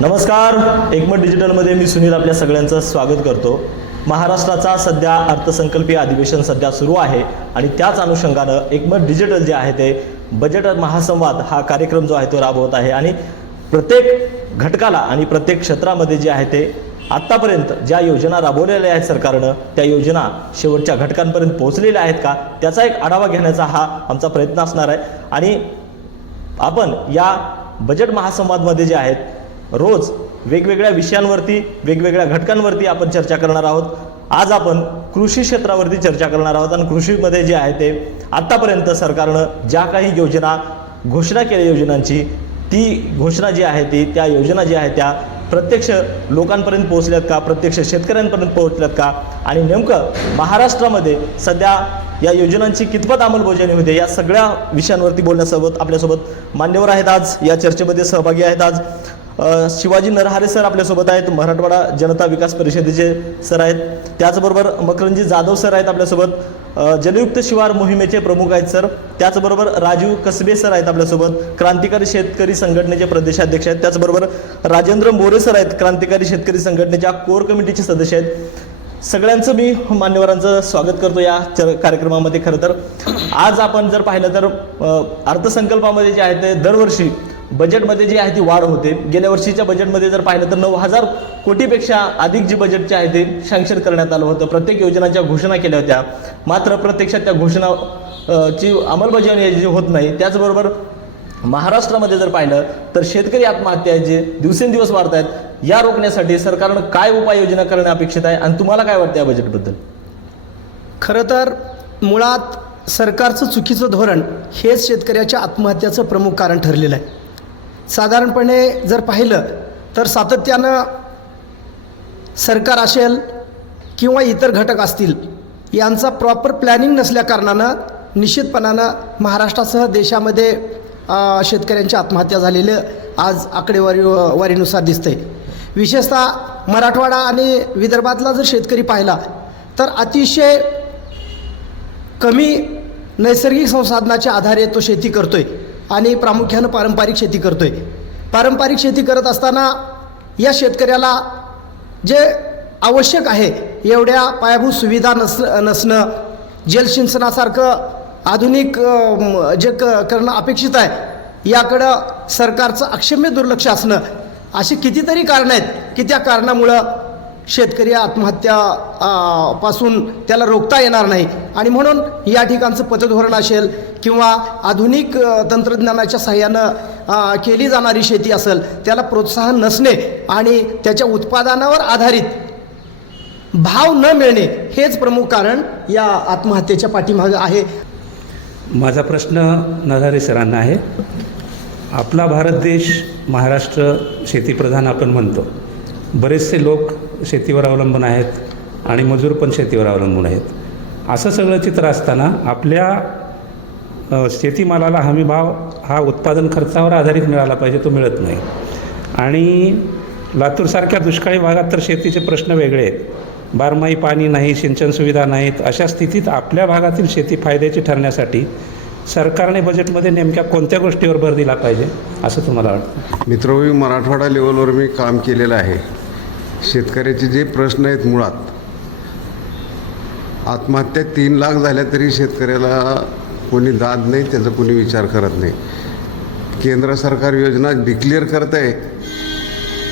नमस्कार, एकमत डिजिटलमध्ये मी सुनील आपल्या सगळ्यांचं स्वागत करतो। महाराष्ट्राचा सध्या अर्थसंकल्पीय अधिवेशन सध्या सुरू आहे आणि त्याच अनुषंगानं एकमत डिजिटल जे आहे ते बजेट महासंवाद हा कार्यक्रम जो आहे तो राबवत आहे आणि प्रत्येक घटकाला आणि प्रत्येक क्षेत्रामध्ये जे आहे ते आत्तापर्यंत ज्या योजना राबवलेल्या आहेत सरकारनं त्या योजना शेवटच्या घटकांपर्यंत पोहोचलेल्या आहेत का त्याचा एक आढावा घेण्याचा हा आमचा प्रयत्न असणार आहे। आणि आपण या बजेट महासंवादमध्ये जे आहेत रोज वेगवेगळ्या विषयांवरती वेगवेगळ्या घटकांवरती आपण चर्चा करणार आहोत। आज आपण कृषी क्षेत्रावरती चर्चा करणार आहोत आणि कृषीमध्ये जे आहे ते आत्तापर्यंत सरकारनं ज्या काही योजना घोषणा केल्या योजनांची ती घोषणा जी आहे ती त्या योजना ज्या आहेत त्या प्रत्यक्ष लोकांपर्यंत पोहोचल्यात का, प्रत्यक्ष शेतकऱ्यांपर्यंत पोहोचल्यात का आणि नेमकं महाराष्ट्रामध्ये सध्या या योजनांची कितपत अंमलबजावणी होते या सगळ्या विषयांवरती बोलण्यासोबत आपल्यासोबत मान्यवर आहेत। आज या चर्चेमध्ये सहभागी आहेत आज शिवाजी नरहारे सर आपल्यासोबत आहेत, मराठवाडा जनता विकास परिषदेचे सर आहेत। त्याचबरोबर मकरंजी जाधव सर आहेत आपल्यासोबत, जलयुक्त शिवार मोहिमेचे प्रमुख आहेत सर। त्याचबरोबर राजू कसबे सर आहेत आपल्यासोबत, क्रांतिकारी शेतकरी संघटनेचे प्रदेशाध्यक्ष आहेत। त्याचबरोबर राजेंद्र मोरे सर आहेत, क्रांतिकारी शेतकरी संघटनेच्या कोर कमिटीचे सदस्य आहेत। सगळ्यांचं मी मान्यवरांचं स्वागत करतो या कार्यक्रमामध्ये। खरं तर आज आपण जर पाहिलं तर अर्थसंकल्पामध्ये जे आहे ते दरवर्षी बजेटमध्ये जी आहे ती वाढ होते। गेल्या वर्षीच्या बजेटमध्ये जर पाहिलं तर 9,000 कोटीपेक्षा अधिक जी बजेट जे आहे ते सँक्शन करण्यात आलं होतं। प्रत्येक योजनांच्या घोषणा केल्या होत्या, मात्र प्रत्यक्षात त्या घोषणाची अंमलबजावणी जी होत नाही। त्याचबरोबर महाराष्ट्रामध्ये जर पाहिलं तर शेतकरी आत्महत्या जे दिवसेंदिवस वाढत आहेत या रोखण्यासाठी सरकारनं काय उपाययोजना करणे अपेक्षित आहे आणि तुम्हाला काय वाटतं या बजेटबद्दल? खरं तर मुळात सरकारचं चुकीचं धोरण हेच शेतकऱ्याच्या आत्महत्याचं प्रमुख कारण ठरलेलं आहे। साधारणपणे जर पाहिलं तर सातत्यानं सरकार असेल किंवा इतर घटक असतील यांचा प्रॉपर प्लॅनिंग नसल्याकारणानं निश्चितपणानं महाराष्ट्रासह देशामध्ये शेतकऱ्यांच्या आत्महत्या झालेल्या आज आकडेवारीनुसार दिसतंय। विशेषतः मराठवाडा आणि विदर्भातला जर शेतकरी पाहिला तर अतिशय कमी नैसर्गिक संसाधनाच्या आधारे तो शेती करतोय आणि प्रामुख्यानं पारंपरिक शेती करतोय। पारंपरिक शेती करत असताना या शेतकऱ्याला जे आवश्यक आहे एवढ्या पायाभूत सुविधा नसणं, जलसिंचनासारखं आधुनिक जे करणं अपेक्षित आहे याकडं सरकारचं अक्षम्य दुर्लक्ष असणं अशी कितीतरी कारणं आहेत की त्या कारणामुळं शेतकरी आत्महत्या पासून त्याला रोखता येणार नाही। आणि म्हणून या ठिकाणचं पतधोरण असेल किंवा आधुनिक तंत्रज्ञानाच्या सहाय्यानं केली जाणारी शेती असेल त्याला प्रोत्साहन नसणे आणि त्याच्या उत्पादनावर आधारित भाव न मिळणे हेच प्रमुख कारण या आत्महत्येच्या पाठीमागे आहे। माझा प्रश्न नरहारे सरांना आहे। आपला भारत देश महाराष्ट्र शेतीप्रधान आपण म्हणतो, बरेचसे लोक शेतीवर अवलंबून आहेत आणि मजूर पण शेतीवर अवलंबून आहेत। असं सगळं चित्र असताना आपल्या शेतीमालाला हमीभाव हा उत्पादन खर्चावर आधारित मिळाला पाहिजे, तो मिळत नाही। आणि लातूरसारख्या दुष्काळी भागात तर शेतीचे प्रश्न वेगळे आहेत, बारमाही पाणी नाही, सिंचन सुविधा नाहीत। अशा स्थितीत आपल्या भागातील शेती फायद्याची ठरण्यासाठी सरकारने बजेटमध्ये नेमक्या कोणत्या गोष्टीवर भर दिला पाहिजे असं तुम्हाला वाटतं? मित्रभावी, मराठवाडा लेवलवर मी काम केलेलं आहे। शेतकऱ्याचे जे प्रश्न आहेत मुळात आत्महत्या 3 लाख झाल्या तरी शेतकऱ्याला कोणी दाद नाही, त्याचा कोणी विचार करत नाही। केंद्र सरकार योजना डिक्लेअर करत आहे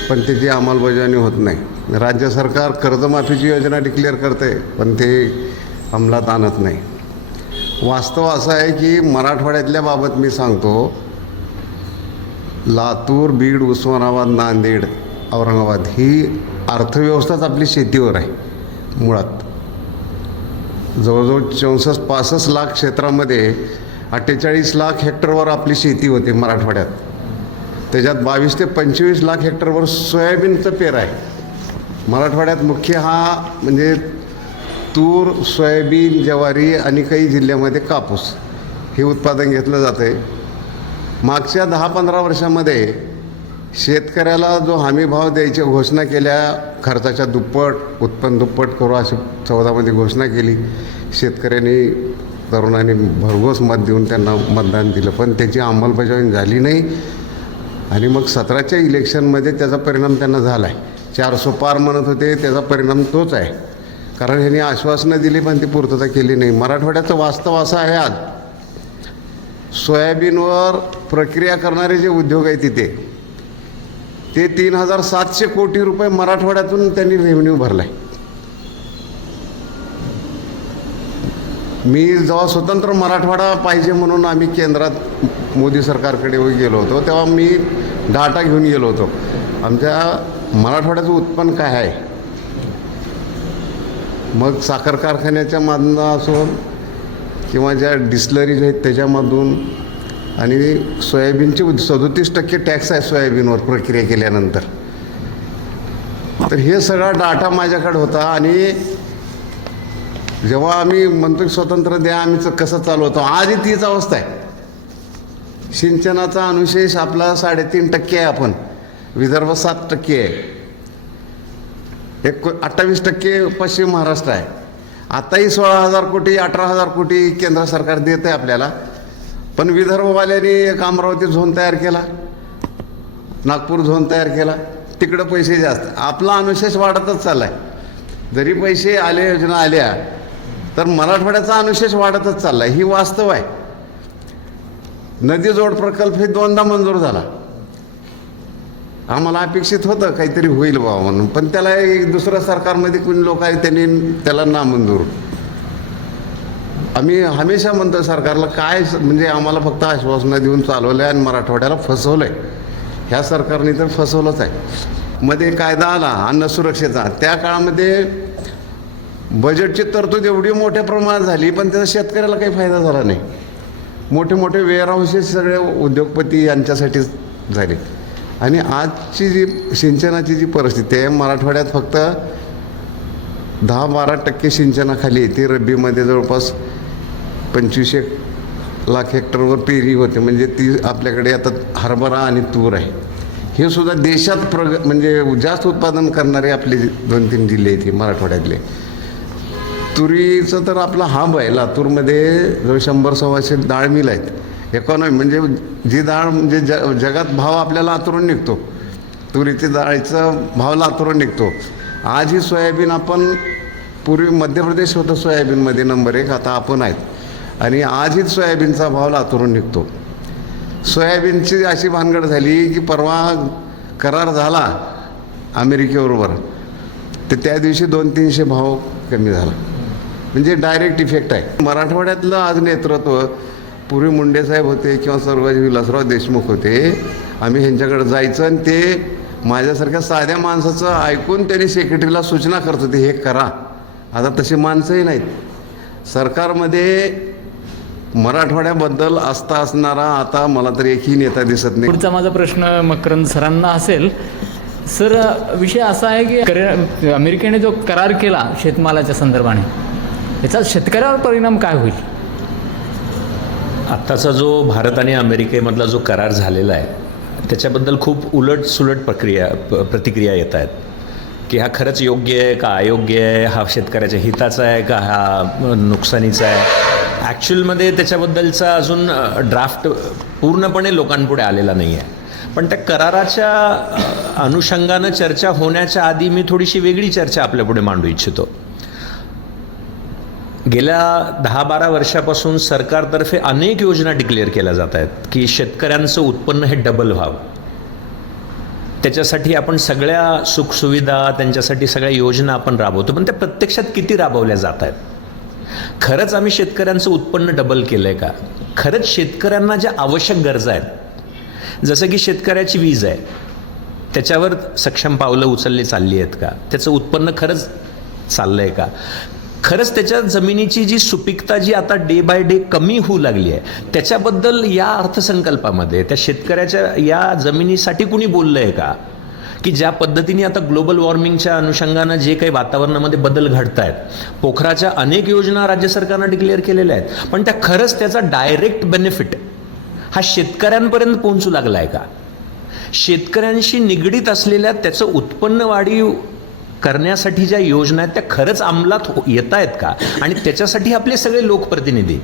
पण त्याची अंमलबजावणी होत नाही। राज्य सरकार कर्जमाफीची योजना डिक्लेअर करते पण ते अंमलात आणत नाही। वास्तव असं आहे की मराठवाड्यातल्या बाबत मी सांगतो, लातूर, बीड, उस्मानाबाद, नांदेड, औरंगाबाद ही अर्थव्यवस्थाच आपली शेतीवर आहे। मुळात जवळजवळ 64-65 लाख क्षेत्रामध्ये 48 लाख हेक्टरवर आपली शेती होते मराठवाड्यात। त्याच्यात 22 ते 25 लाख हेक्टरवर सोयाबीनचं पेर आहे। मराठवाड्यात मुख्य हा म्हणजे तूर, सोयाबीन, ज्वारी आणि काही जिल्ह्यामध्ये कापूस हे उत्पादन घेतलं जातं आहे। मागच्या 10-15 वर्षामध्ये शेतकऱ्याला जो हमीभाव द्यायच्या घोषणा केल्या, खर्चाच्या दुप्पट, उत्पन्न दुप्पट करू अशी 14मध्ये घोषणा केली। शेतकऱ्यांनी, तरुणांनी भरघोस मत देऊन त्यांना मतदान दिलं पण त्याची अंमलबजावणी झाली नाही आणि मग 17च्या इलेक्शनमध्ये त्याचा परिणाम त्यांना झाला आहे. 400 पार म्हणत होते, त्याचा परिणाम तोच आहे. कारण ह्यांनी आश्वासनं दिली पण ती पूर्तता केली नाही. मराठवाड्याचं वास्तव असं आहे, आज सोयाबीनवर प्रक्रिया करणारे जे उद्योग आहेत तिथे, ते 3,700 कोटी रुपये मराठवाड्यातून त्यांनी रेव्हेन्यू भरला आहे. मी जेव्हा स्वतंत्र मराठवाडा पाहिजे म्हणून आम्ही केंद्रात मोदी सरकारकडे गेलो होतो, तेव्हा मी डाटा घेऊन गेलो होतो. आमच्या मराठवाड्याचं उत्पन्न काय आहे, मग साखर कारखान्याच्या मधनं असो किंवा ज्या डिस्लरीज आहेत त्याच्यामधून, आणि सोयाबीनचे 37% टॅक्स आहे सोयाबीनवर प्रक्रिया केल्यानंतर. तर हे सगळा डाटा माझ्याकडे होता. आणि जेव्हा आम्ही म्हणतो स्वतंत्र द्या, आम्ही कसं चालवतो, आजही तीच अवस्था आहे. सिंचनाचा अनुशेष आपला 3.5% आहे. आपण विदर्भ 7% आहे. 28% पश्चिम महाराष्ट्र आहे. आताही 16,000 कोटी 18,000 कोटी केंद्र सरकार देत आहे आपल्याला. पण विदर्भवाल्यांनी एक अमरावती झोन तयार केला, नागपूर झोन तयार केला, तिकडं पैसे जास्त. आपला अनुशेष वाढतच चालला आहे. जरी पैसे आले, योजना आल्या, तर मराठवाड्याचा अनुशेष वाढतच चालला आहे. ही वास्तव आहे. नदी जोड प्रकल्प हे 2दा मंजूर झाला. आम्हाला अपेक्षित होतं काहीतरी होईल बाबा म्हणून, पण त्याला एक दुसऱ्या सरकारमध्ये कोणी लोक आहे त्यांनी त्याला नामंजूर. आम्ही हमेशा म्हणतो सरकारला, काय म्हणजे आम्हाला फक्त आश्वासनं देऊन चालवलं आहे आणि मराठवाड्याला फसवलं आहे. ह्या सरकारने तर फसवलंच आहे. मध्ये कायदा आला अन्न सुरक्षेचा, त्या काळामध्ये बजेटची तरतूद एवढी मोठ्या प्रमाणात झाली, पण त्याचा शेतकऱ्याला काही फायदा झाला नाही. मोठे मोठे वेअरहाऊसेस सगळे उद्योगपती यांच्यासाठी झाले. आणि आजची जी सिंचनाची जी परिस्थिती आहे, मराठवाड्यात फक्त 10-12% सिंचनाखाली आहे. ती रब्बीमध्ये जवळपास 25 लाख हेक्टरवर पेरी होते. म्हणजे ती आपल्याकडे आता हरभरा आणि तूर आहे. हे सुद्धा देशात म्हणजे जास्त उत्पादन करणारे आपले 2-3 जिल्हे आहेत मराठवाड्यातले. तुरीचं तर आपला हब आहे. लातूरमध्ये जवळ 100-125 डाळ मिल आहेत. इकॉनॉमी म्हणजे जी डाळ म्हणजे जगात भाव आपल्या लातूरून निघतो, तुरीची डाळीचा भाव लातूरून निघतो. आज ही सोयाबीन, आपण पूर्वी मध्य प्रदेश होतं सोयाबीनमध्ये नंबर 1, आता आपण आहेत. आणि आजही सोयाबीनचा भाव लातूरून निघतो. सोयाबीनची अशी भानगड झाली की परवा करार झाला अमेरिकेबरोबर, तर त्या दिवशी 200-300 भाव कमी झाला. म्हणजे डायरेक्ट इफेक्ट आहे. मराठवाड्यातलं आज नेतृत्व, पूर्वी मुंडे साहेब होते किंवा सर्वजी विलासराव देशमुख होते, आम्ही ह्यांच्याकडे जायचं आणि ते माझ्यासारख्या साध्या माणसाचं ऐकून त्यांनी सेक्रेटरीला सूचना करत होते, हे करा. आता तशी माणसंही नाहीत सरकारमध्ये. मराठवाड्याबद्दल आस्था असणारा आता मला तर एकही नेता दिसत नाही. पुढचा माझा प्रश्न मकरंद सरांना असेल. सर, विषय असा आहे की अमेरिकेने जो करार केला शेतमालाच्या संदर्भाने, याचा शेतकऱ्यावर परिणाम काय होईल? आत्ताचा जो भारत आणि अमेरिकेमधला जो करार झालेला आहे, त्याच्याबद्दल खूप उलटसुलट प्रतिक्रिया येत आहेत की हा खरंच योग्य आहे का अयोग्य आहे, हा शेतकऱ्याच्या हिताचा आहे का हा नुकसानीचा आहे. ॲक्च्युअलमध्ये त्याच्याबद्दलचा अजून ड्राफ्ट पूर्णपणे लोकांपुढे आलेला नाही आहे. पण त्या कराराच्या अनुषंगानं चर्चा होण्याच्या आधी मी थोडीशी वेगळी चर्चा आपल्यापुढे मांडू इच्छितो. गेल्या 10-12 वर्षापासून सरकारतर्फे अनेक योजना डिक्लेअर केल्या जात आहेत की शेतकऱ्यांचं उत्पन्न हे डबल व्हावं. त्याच्यासाठी आपण सगळ्या सुखसुविधा, त्यांच्यासाठी सगळ्या योजना आपण राबवतो, पण त्या प्रत्यक्षात किती राबवल्या जात आहेत? खरंच आम्ही शेतकऱ्यांचं उत्पन्न डबल केलं आहे का? खरंच शेतकऱ्यांना ज्या आवश्यक गरजा आहेत, जसं की शेतकऱ्याची वीज आहे, त्याच्यावर सक्षम पावलं उचलली चालली आहेत का? त्याचं उत्पन्न खरंच चाललं आहे का? खरंच त्याच्या जमिनीची जी सुपीकता जी आता डे बाय डे कमी होऊ लागली आहे, त्याच्याबद्दल या अर्थसंकल्पामध्ये त्या शेतकऱ्याच्या या जमिनीसाठी कुणी बोललं आहे का? की ज्या पद्धतीने आता ग्लोबल वॉर्मिंगच्या अनुषंगानं जे काही वातावरणामध्ये बदल घडत आहेत, पोखराच्या अनेक योजना राज्य सरकारनं डिक्लेअर केलेल्या आहेत, पण त्या खरंच त्याचा डायरेक्ट बेनिफिट हा शेतकऱ्यांपर्यंत पोहोचू लागला आहे का? शेतकऱ्यांशी निगडीत असलेल्या त्याचं उत्पन्न वाढीव करण्यासाठी ज्या योजना आहेत त्या खरंच अंमलात येत आहेत का, आणि त्याच्यासाठी आपले सगळे लोकप्रतिनिधी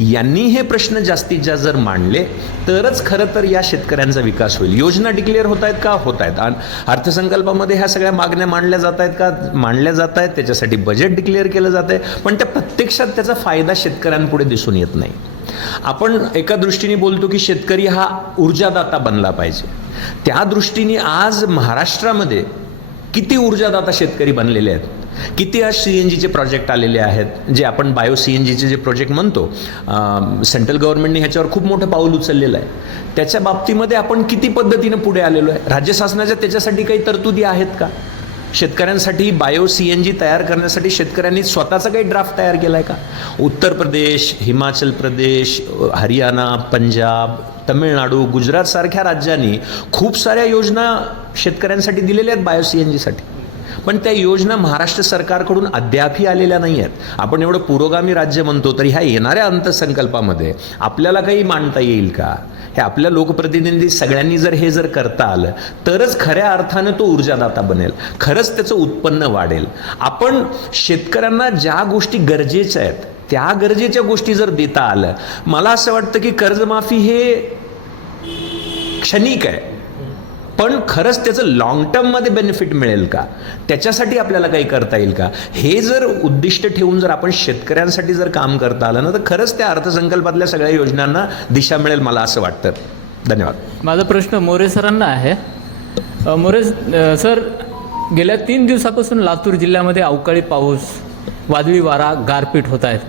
यांनी हे प्रश्न जास्तीत जास्त जर मांडले तरच खरं तर या शेतकऱ्यांचा विकास होईल. योजना डिक्लेअर होत आहेत का? होत आहेत. अर्थसंकल्पामध्ये ह्या सगळ्या मागण्या मांडल्या जात आहेत का? मांडल्या जात आहेत. त्याच्यासाठी बजेट डिक्लेअर केलं जात आहे, पण त्या प्रत्यक्षात त्याचा फायदा शेतकऱ्यांपुढे दिसून येत नाही. आपण एका दृष्टीने बोलतो की शेतकरी हा ऊर्जादाता बनला पाहिजे. त्या दृष्टीने आज महाराष्ट्रामध्ये किती ऊर्जादाता शेतकरी बनलेले आहेत, किती आज CNGचे प्रोजेक्ट आलेले आहेत, जे आपण बायो CNGचे जे प्रोजेक्ट म्हणतो. सेंट्रल गव्हर्नमेंटने ह्याच्यावर खूप मोठं पाऊल उचललेलं आहे. त्याच्या बाबतीमध्ये आपण किती पद्धतीनं पुढे आलेलो आहे. राज्य शासनाच्या त्याच्यासाठी काही तरतुदी आहेत का? शेतकऱ्यांसाठी बायो CNG तयार करण्यासाठी शेतकऱ्यांनी स्वतःचा काही ड्राफ्ट तयार केला आहे का? उत्तर प्रदेश, हिमाचल प्रदेश, हरियाणा, पंजाब, तमिळनाडू, गुजरात सारख्या राज्यांनी खूप साऱ्या योजना शेतकऱ्यांसाठी दिलेल्या आहेत बायो CNGसाठी, पण त्या योजना महाराष्ट्र सरकारकडून अद्यापही आलेल्या नाही आहेत. आपण एवढं पुरोगामी राज्य म्हणतो, तर ह्या येणाऱ्या अर्थसंकल्पामध्ये आपल्याला काही मांडता येईल का? हे आपल्या लोकप्रतिनिधी सगळ्यांनी जर करता आलं तरच खऱ्या अर्थानं तो ऊर्जादाता बनेल, खरंच त्याचं उत्पन्न वाढेल. आपण शेतकऱ्यांना ज्या गोष्टी गरजेच्या आहेत त्या गरजेच्या गोष्टी जर देता आलं, मला असं वाटतं की कर्जमाफी हे क्षणिक आहे, पण खरंच त्याचं लॉंग टर्ममध्ये बेनिफिट मिळेल का, त्याच्यासाठी आपल्याला काही करता येईल का, हे जर उद्दिष्ट ठेवून जर आपण शेतकऱ्यांसाठी जर काम करता आलं ना, तर खरंच त्या अर्थसंकल्पातल्या सगळ्या योजनांना दिशा मिळेल, मला असं वाटतं. धन्यवाद. माझा प्रश्न मोरे सरांना आहे. मोरे सर, गेल्या 3 दिवसापासून लातूर जिल्ह्यामध्ये अवकाळी पाऊस, वादळी वारा, गारपीट होत आहेत.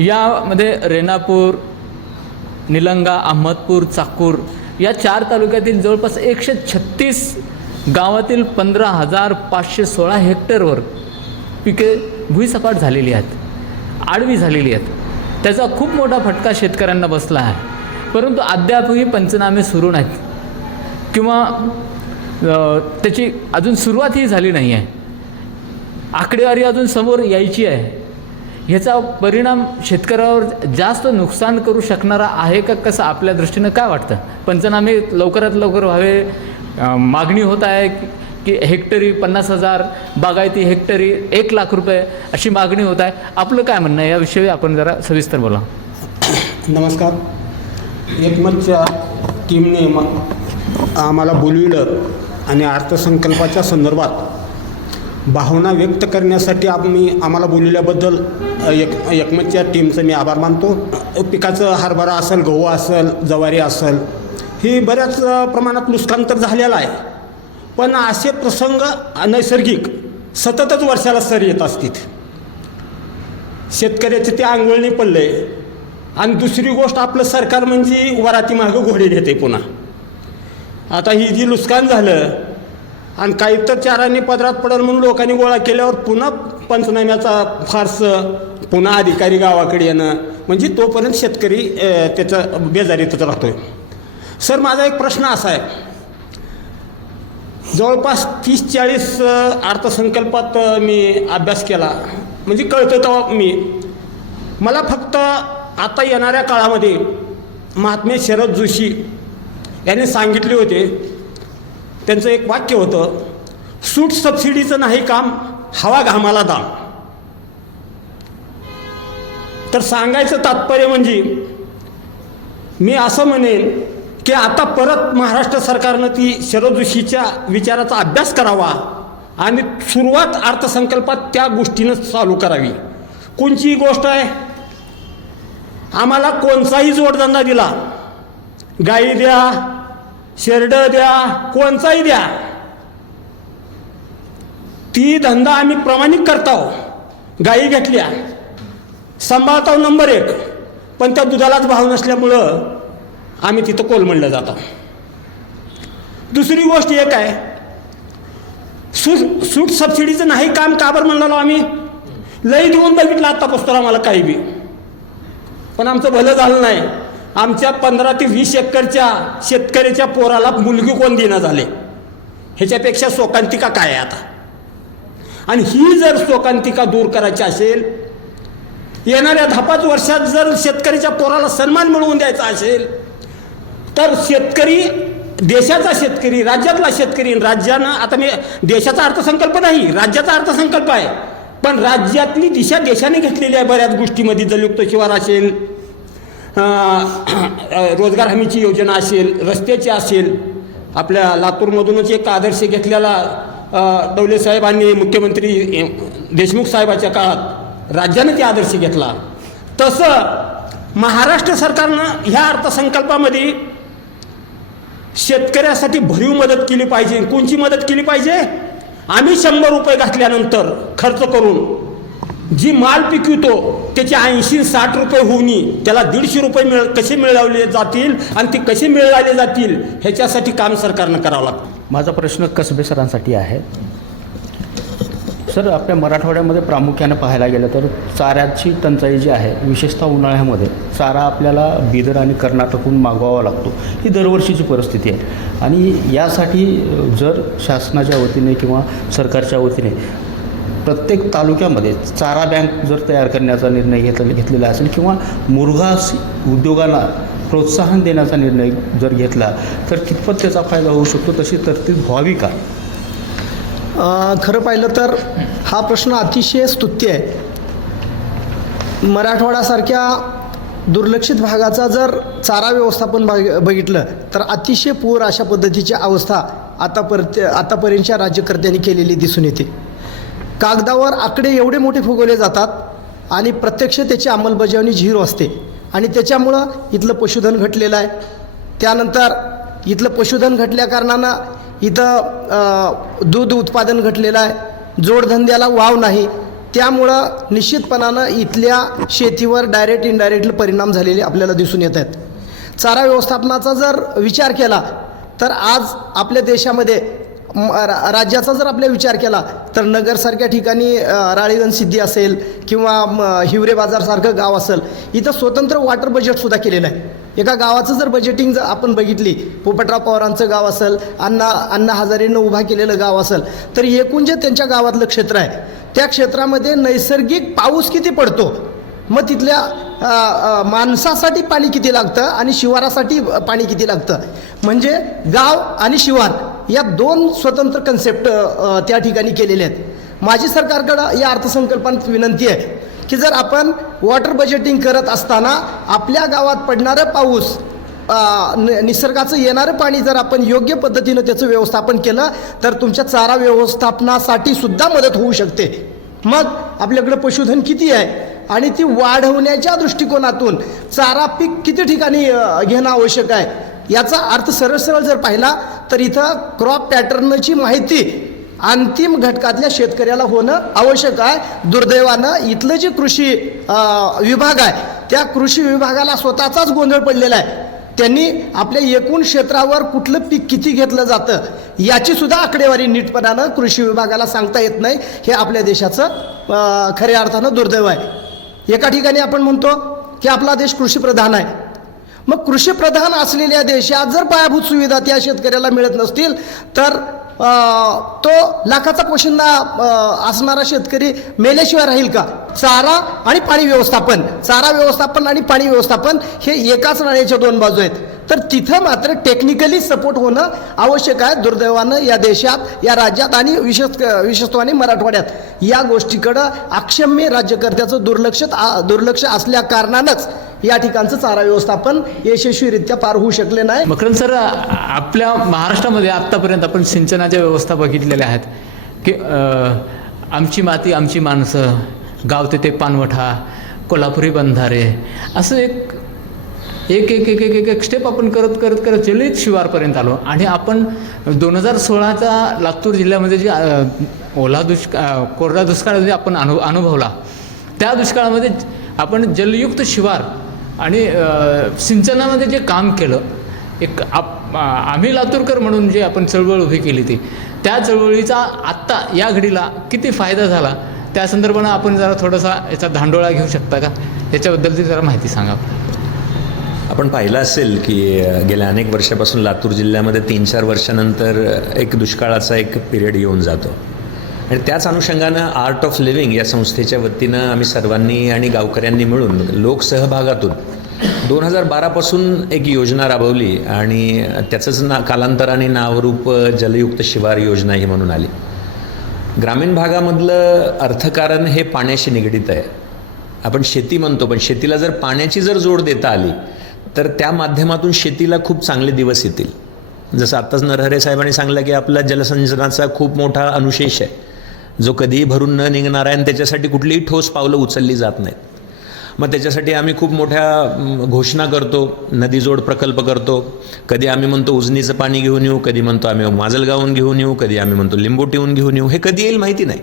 यामध्ये रेणापूर, निलंगा, अहमदपूर, चाकूर या 4 तालुक्यातील जवळपास 136 गावातील 15,516 हेक्टरवर पिके भुईसपाट झालेली आहेत, आडवी झालेली आहेत. त्याचा खूप मोठा फटका शेतकऱ्यांना बसला आहे. परंतु अद्यापही पंचनामे सुरू नाहीत किंवा त्याची अजून सुरुवातही झाली नाही आहे. आकडेवारी अजून समोर यायची आहे. ह्याचा परिणाम शेतकऱ्यावर जास्त नुकसान करू शकणारा आहे का, कसं आपल्या दृष्टीनं काय वाटतं? पंचनामे लवकरात लवकर व्हावे, मागणी होत आहे की हेक्टरी 50,000, बागायती हेक्टरी 1,00,000 रुपये अशी मागणी होत आहे. आपलं काय म्हणणं आहे याविषयी आपण जरा सविस्तर बोला. नमस्कार. एकमतच्या टीमने आम्हाला बोलविलं आणि अर्थसंकल्पाच्या संदर्भात भावना व्यक्त करण्यासाठी आम्हाला बोलवल्याबद्दल एकमतच्या टीमचं मी आभार मानतो. पिकाचं हरभरा असेल, गहू असेल, ज्वारी असेल, ही बऱ्याच प्रमाणात नुकसान तर झालेलं आहे, पण असे प्रसंग नैसर्गिक सततच वर्षाला सर येत असतील. शेतकऱ्याचे ते अंगवळणी पडले. आणि दुसरी गोष्ट, आपलं सरकार म्हणजे वरातीमागं घोडे घेते पुन्हा. आता ही जी नुकसान झालं आणि काही तर चारांनी पदरात पडेल म्हणून लोकांनी गोळा केल्यावर पुन्हा पंचनाम्याचा फारसं, पुन्हा अधिकारी गावाकडे येणं, म्हणजे तोपर्यंत शेतकरी त्याचं बेजारीतच राहतोय. सर, माझा एक प्रश्न असा आहे, जवळपास 30-40 अर्थसंकल्पात मी अभ्यास केला, म्हणजे कळतं तेव्हा मला फक्त आता येणाऱ्या काळामध्ये महात्मे शरद जोशी यांनी सांगितले होते, त्यांचं एक वाक्य होतं, सूट सबसिडीचं नाही काम, हवा घामाला दाम. तर सांगायचं तात्पर्य म्हणजे मी असं म्हणेन की आता परत महाराष्ट्र सरकारनं ती शरद जोशीच्या विचाराचा अभ्यास करावा आणि सुरुवात अर्थसंकल्पात त्या गोष्टीनं चालू करावी. कोणची गोष्ट आहे, आम्हाला कोणताही जोडधंदा दिला, गाई द्या, शेरडं द्या, कोणताही द्या, ती धंदा आम्ही प्रामाणिक करतो. गाई घेतल्या, सांभाळतो नंबर 1, पण त्या दुधालाच भाव नसल्यामुळं आम्ही तिथं कोलमडलं जातो. दुसरी गोष्ट एक आहे, सूट सबसिडीचं नाही काम का बरं म्हणलो आम्ही? लई देऊन बघितलं आत्तापासून आम्हाला काही बी, पण आमचं भलं झालं नाही. आमच्या 15 ते 20 एकरच्या शेतकऱ्याच्या पोराला मुलगी कोण देणं झाले, ह्याच्यापेक्षा शोकांतिका काय आहे आता? आणि ही जर शोकांतिका दूर करायची असेल, येणाऱ्या 10-5 वर्षात जर शेतकऱ्याच्या पोराला सन्मान मिळवून द्यायचा असेल, तर शेतकरी देशाचा शेतकरी, राज्यातला शेतकरी, राज्यानं, आता मी देशाचा अर्थसंकल्प नाही, राज्याचा अर्थसंकल्प आहे, पण राज्यातली दिशा देशाने घेतलेली आहे बऱ्याच गोष्टीमध्ये. जलयुक्त शिवार असेल, रोजगार हमीची योजना असेल, रस्त्याची असेल. आपल्या लातूरमधूनच एक आदर्श घेतलेला डवले साहेबांनी, मुख्यमंत्री देशमुख साहेबाच्या काळात राज्याने ते आदर्श घेतला. तसं महाराष्ट्र सरकारनं ह्या अर्थसंकल्पामध्ये शेतकऱ्यासाठी भरीव मदत केली पाहिजे. कोणची मदत केली पाहिजे? आम्ही 100 रुपये घातल्यानंतर खर्च करून जी माल पिकवितो त्याचे 80-60 रुपये होऊनी त्याला 150 रुपये कसे मिळवले जातील आणि ते कसे मिळवले जातील ह्याच्यासाठी काम सरकारनं करावं लागतं. माझा प्रश्न कसबे सरांसाठी आहे. सर, आपल्या मराठवाड्यामध्ये प्रामुख्याने पाहायला गेलं तर चाऱ्याची टंचाई जी आहे, विशेषतः उन्हाळ्यामध्ये चारा आपल्याला बिदर आणि कर्नाटकहून मागवावा लागतो. ही दरवर्षीची परिस्थिती आहे आणि यासाठी जर शासनाच्या वतीने किंवा सरकारच्या वतीने प्रत्येक तालुक्यामध्ये चारा बँक जर तयार करण्याचा निर्णय घेतलेला असेल किंवा मुरघा उद्योगाला प्रोत्साहन देण्याचा निर्णय जर घेतला तर कितपत त्याचा फायदा होऊ शकतो, तशी तरतूद व्हावी का? खरं पाहिलं तर हा प्रश्न अतिशय स्तुत्य आहे. मराठवाड्यासारख्या दुर्लक्षित भागाचा जर चारा व्यवस्थापन बघितलं तर अतिशय पूर अशा पद्धतीची अवस्था आतापर्यंतच्या राज्यकर्त्यांनी केलेली दिसून येते. कागदावर आकडे एवढे मोठे फुगवले जातात आणि प्रत्यक्ष त्याची अंमलबजावणी झिरो असते आणि त्याच्यामुळं इथलं पशुधन घटलेलं आहे. त्यानंतर इथलं पशुधन घटल्या कारणानं इथं दूध उत्पादन घटलेलं आहे, जोडधंद्याला वाव नाही. त्यामुळं निश्चितपणानं इथल्या शेतीवर डायरेक्ट इनडायरेक्टली परिणाम झालेले आपल्याला दिसून येत आहेत. चारा व्यवस्थापनाचा जर विचार केला तर आज आपल्या देशामध्ये राज्याचा जर आपला विचार केला तर नगरसारख्या ठिकाणी राळीगंज सिद्धी असेल किंवा हिवरे बाजारसारखं गाव असेल, इथं स्वतंत्र वॉटर बजेटसुद्धा केलेलं आहे. एका गावाचं जर बजेटिंग जर आपण बघितली, पोपटराव पवारांचं गाव असेल, अण्णा हजारेनं उभा केलेलं गाव असेल, तर एकूण जे त्यांच्या गावातलं क्षेत्र आहे त्या क्षेत्रामध्ये नैसर्गिक पाऊस किती पडतो, मग तिथल्या माणसासाठी पाणी किती लागतं आणि शिवारासाठी पाणी किती लागतं, म्हणजे गाव आणि शिवार या 2 स्वतंत्र कन्सेप्ट त्या ठिकाणी केलेले आहेत. माझी सरकारकडं या अर्थसंकल्पात विनंती आहे की जर आपण वॉटर बजेटिंग करत असताना आपल्या गावात पडणारं पाऊस, निसर्गाचं येणारं पाणी जर आपण योग्य पद्धतीनं त्याचं व्यवस्थापन केलं तर तुमच्या चारा व्यवस्थापनासाठी सुद्धा मदत होऊ शकते. मग आपल्याकडं पशुधन किती आहे आणि ती वाढवण्याच्या दृष्टिकोनातून चारा पीक किती ठिकाणी घेणं आवश्यक आहे याचा अर्थ सरळ जर पाहिला तर इथं क्रॉप पॅटर्नची माहिती अंतिम घटकातल्या शेतकऱ्याला होणं आवश्यक आहे. दुर्दैवानं इथलं जे कृषी विभाग आहे त्या कृषी विभागाला स्वतःचाच गोंधळ पडलेला आहे. त्यांनी आपल्या एकूण क्षेत्रावर कुठलं पीक किती घेतलं जातं याची सुद्धा आकडेवारी नीटपणानं कृषी विभागाला सांगता येत नाही. हे आपल्या देशाचं खऱ्या अर्थानं दुर्दैव आहे. एका ठिकाणी आपण म्हणतो की आपला देश कृषीप्रधान आहे. मग कृषीप्रधान असलेल्या देशात जर पायाभूत सुविधा त्या शेतकऱ्याला मिळत नसतील तर तो लाखाचा पोशिंदा असणारा शेतकरी मेल्याशिवाय राहील का? चारा आणि पाणी व्यवस्थापन, चारा व्यवस्थापन आणि पाणी व्यवस्थापन हे एकाच नाण्याच्या 2 बाजू आहेत. तर तिथं मात्र टेक्निकली सपोर्ट होणं आवश्यक आहे. दुर्दैवानं या देशात, या राज्यात आणि विशेषत्वाने मराठवाड्यात या गोष्टीकडं अक्षम्य राज्यकर्त्याचं दुर्लक्ष असल्या कारणानंच या ठिकाणचं चारा व्यवस्थापन यशस्वीरित्या पार होऊ शकले नाही. मकरंद सर, आपल्या महाराष्ट्रामध्ये आत्तापर्यंत आपण सिंचनाच्या व्यवस्था बघितलेल्या आहेत की आमची माती आमची माणसं, गाव तेथे पानवठा, कोल्हापुरी बंधारे, असं एक स्टेप आपण करत जलित शिवारपर्यंत आलो. आणि आपण 2016चा लातूर जिल्ह्यामध्ये जे कोरडा दुष्काळ जे आपण अनुभवला, त्या दुष्काळामध्ये आपण जलयुक्त शिवार आणि सिंचनामध्ये जे काम केलं, आम्ही लातूरकर म्हणून जे आपण चळवळ उभी केली ती, त्या चळवळीचा आत्ता या घडीला किती फायदा झाला त्या संदर्भानं आपण जरा थोडासा याचा धांडोळा घेऊ शकता का? याच्याबद्दलची जरा माहिती सांगा. आपण पाहिलं असेल की गेल्या अनेक वर्षापासून लातूर जिल्ह्यामध्ये 3-4 वर्षानंतर एक दुष्काळाचा एक पिरियड येऊन जातो आणि त्याच अनुषंगानं आर्ट ऑफ लिव्हिंग या संस्थेच्या वतीनं आम्ही सर्वांनी आणि गावकऱ्यांनी मिळून लोकसहभागातून 2012पासून एक योजना राबवली आणि त्याचंच कालांतराने नावरूप जलयुक्त शिवार योजना ही म्हणून आली. ग्रामीण भागामधलं अर्थकारण हे पाण्याशी निगडीत आहे. आपण शेती म्हणतो, पण शेतीला जर पाण्याची जर जोड देता आली तर त्या माध्यमातून शेतीला खूप चांगले दिवस येतील. जसं आत्ताच नरहरे साहेबांनी सांगितलं की आपला जलसंचनाचा खूप मोठा अनुशेष आहे, जो कधीही भरून न निघणार आहे आणि त्याच्यासाठी कुठलीही ठोस पावलं उचलली जात नाहीत. मग त्याच्यासाठी आम्ही खूप मोठ्या घोषणा करतो, नदीजोड प्रकल्प करतो. कधी आम्ही म्हणतो उजनीचं पाणी घेऊन येऊ, कधी म्हणतो आम्ही माजलगावहून घेऊन येऊ, कधी आम्ही म्हणतो लिंबोटीहून घेऊन येऊ. हे कधी येईल माहिती नाही.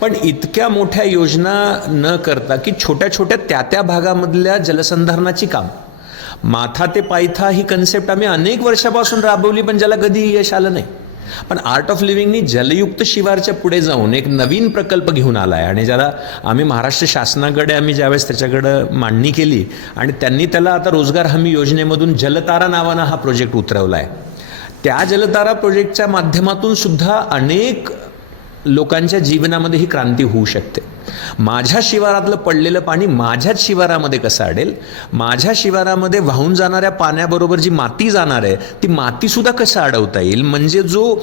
पण इतक्या मोठ्या योजना न करता की छोट्या छोट्या त्या भागामधल्या जलसंधारणाची काम, माथा ते पायथा ही कन्सेप्ट आम्ही अनेक वर्षापासून राबवली, पण ज्याला कधीही यश आलं नाही. पण आर्ट ऑफ लिव्हिंगनी जलयुक्त शिवारच्या पुढे जाऊन एक नवीन प्रकल्प घेऊन आला आहे आणि ज्याला आम्ही महाराष्ट्र शासनाकडे आम्ही ज्यावेळेस त्याच्याकडं मांडणी केली आणि त्यांनी त्याला आता रोजगार हमी योजनेमधून जलतारा नावानं हा प्रोजेक्ट उतरवला आहे. त्या जलतारा प्रोजेक्टच्या माध्यमातून सुद्धा अनेक लोकांच्या जीवनामध्ये ही क्रांती होऊ शकते. माझ्या शिवारातलं पडलेलं पाणी माझ्याच शिवारामध्ये कसं अडेल, माझ्या शिवारामध्ये वाहून जाणाऱ्या पाण्याबरोबर जी माती जाणार आहे ती मातीसुद्धा कसं अडवता येईल, म्हणजे जो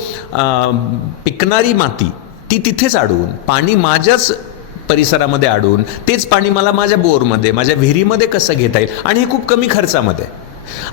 पिकणारी माती ती तिथेच अडवून पाणी माझ्याच परिसरामध्ये अडवून तेच पाणी मला माझ्या बोरमध्ये माझ्या विहिरीमध्ये कसं घेता येईल, आणि हे खूप कमी खर्चामध्ये.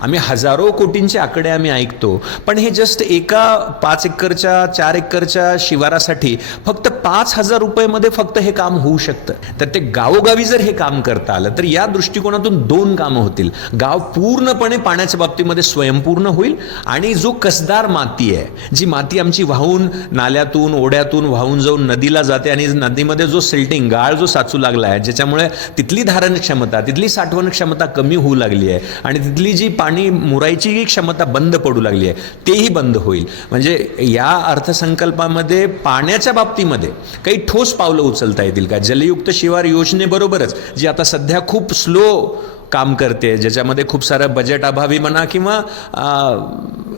आम्ही हजारो कोटींचे आकडे आम्ही ऐकतो, पण हे जस्ट एका 5 एकरच्या 4 एकरच्या शिवारासाठी फक्त 5,000 रुपयेमध्ये फक्त हे काम होऊ शकतं. तर ते गावोगावी जर हे काम करता आलं तर या दृष्टिकोनातून 2 कामं होतील. गाव पूर्णपणे पाण्याच्या बाबतीमध्ये स्वयंपूर्ण होईल आणि जो कसदार माती आहे, जी माती आमची वाहून नाल्यातून ओढ्यातून वाहून जाऊन नदीला जाते आणि नदीमध्ये जो सिल्टिंग गाळ जो साचू लागला आहे, ज्याच्यामुळे तिथली धारण क्षमता तिथली साठवण क्षमता कमी होऊ लागली आहे आणि तिथली जी पाणी मुरायची क्षमता बंद पडू लागली आहे, तेही बंद होईल. म्हणजे या अर्थसंकल्पामध्ये पाण्याच्या बाबतीमध्ये काही ठोस पावलं उचलता येतील का? जलयुक्त शिवार योजनेबरोबरच जी आता सध्या खूप स्लो काम करते, ज्याच्यामध्ये खूप सारं बजेट अभावी म्हणा किंवा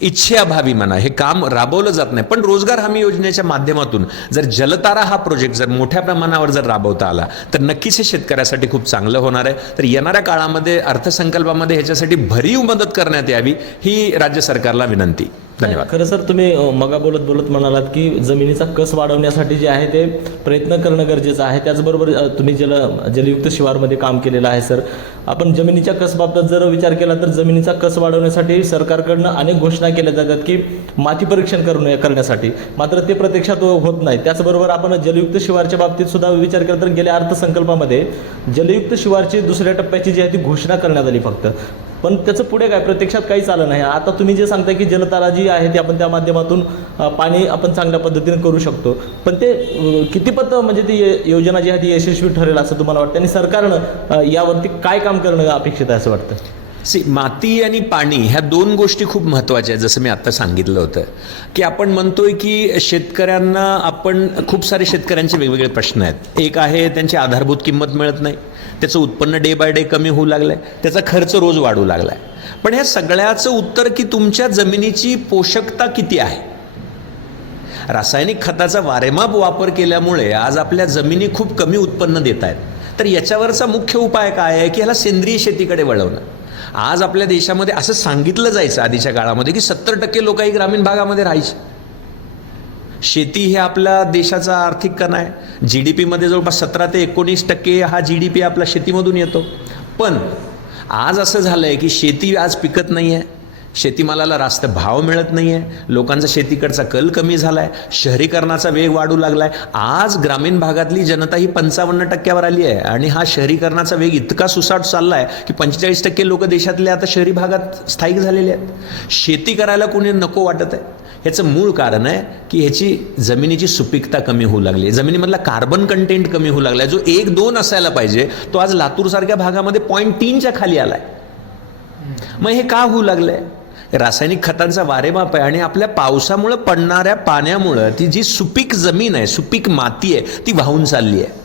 इच्छेअभावी म्हणा हे काम राबवलं जात नाही, पण रोजगार हमी योजनेच्या माध्यमातून जर जलतारा हा प्रोजेक्ट जर मोठ्या प्रमाणावर जर राबवता आला तर नक्कीच हे शेतकऱ्यासाठी खूप चांगलं होणार आहे. तर येणाऱ्या काळामध्ये अर्थसंकल्पामध्ये ह्याच्यासाठी भरीव मदत करण्यात यावी ही राज्य सरकारला विनंती. धन्यवाद. खरं सर, तुम्ही मगा बोलत म्हणालात की जमिनीचा कस वाढवण्यासाठी जे आहे ते प्रयत्न करणं गरजेचं आहे. त्याचबरोबर तुम्ही जलयुक्त शिवारमध्ये काम केलेलं आहे सर. आपण जमिनीच्या कसबाबत जर विचार केला तर जमिनीचा कस वाढवण्यासाठी सरकारकडनं अनेक घोषणा केल्या जातात की माती परीक्षण करण्यासाठी, मात्र ते प्रत्यक्षात होत नाही. त्याचबरोबर आपण जलयुक्त शिवारच्या बाबतीत सुद्धा विचार केला तर गेल्या अर्थसंकल्पामध्ये जलयुक्त शिवारची 2ऱ्या टप्प्याची जी आहे ती घोषणा करण्यात आली फक्त, पण त्याचं पुढे काय प्रत्यक्षात काहीच आलं नाही. आता तुम्ही जे सांगताय की जलतारा जी आहे ती आपण त्या माध्यमातून पाणी आपण चांगल्या पद्धतीने करू शकतो, पण ते कितीपत म्हणजे ती योजना जी आहे ती यशस्वी ठरेल असं तुम्हाला वाटतं आणि सरकारनं यावरती काय काम करणं अपेक्षित आहे असं वाटतं? माती आणि पाणी ह्या 2 गोष्टी खूप महत्त्वाच्या आहेत. जसं मी आत्ता सांगितलं होतं की आपण म्हणतोय की शेतकऱ्यांना आपण खूप सारे शेतकऱ्यांचे वेगवेगळे प्रश्न आहेत. एक आहे त्यांची आधारभूत किंमत मिळत नाही, त्याचं उत्पन्न डे बाय डे कमी होऊ लागलं आहे, त्याचा खर्च रोज वाढू लागला आहे. पण ह्या सगळ्याचं उत्तर की तुमच्या जमिनीची पोषकता किती आहे. रासायनिक खताचा वारेमाप वापर केल्यामुळे आज आपल्या जमिनी खूप कमी उत्पन्न देत आहेत. तर याच्यावरचा मुख्य उपाय काय आहे की ह्याला सेंद्रिय शेतीकडे वळवणं. आज आपल्या देशामध्ये असं सांगितलं जायचं आधीच्या काळामध्ये की 70% लोक ही ग्रामीण भागामध्ये राहायचे. शेती हे आपल्या देशाचा आर्थिक कणा आहे. GDP मध्ये जवळपास 17 ते 19% हा GDP आपला शेतीमधून येतो. पण आज असं झालं आहे की शेती आज पिकत नाही आहे, शेतीमालाला रास्त भाव मिळत नाही आहे, लोकांचा शेतीकडचा कल कमी झाला आहे, शहरीकरणाचा वेग वाढू लागला आहे. आज ग्रामीण भागातली जनता ही 55% आली आहे आणि हा शहरीकरणाचा वेग इतका सुसाट चालला आहे की 45% लोक देशातले आता शहरी भागात स्थायिक झालेले आहेत. शेती करायला कोणी नको वाटत आहे. ह्याचं मूळ कारण आहे की ह्याची जमिनीची सुपीकता कमी होऊ लागली आहे, जमिनीमधला कार्बन कंटेंट कमी होऊ लागला आहे. जो 1-2 असायला पाहिजे तो आज लातूरसारख्या भागामध्ये 0.3च्या खाली आला आहे. मग हे का होऊ लागलं आहे? रासायनिक खतांचा वारेमाप आहे आणि आपल्या पावसामुळं पडणाऱ्या पाण्यामुळं ती जी सुपीक जमीन आहे, सुपीक माती आहे ती वाहून चालली आहे.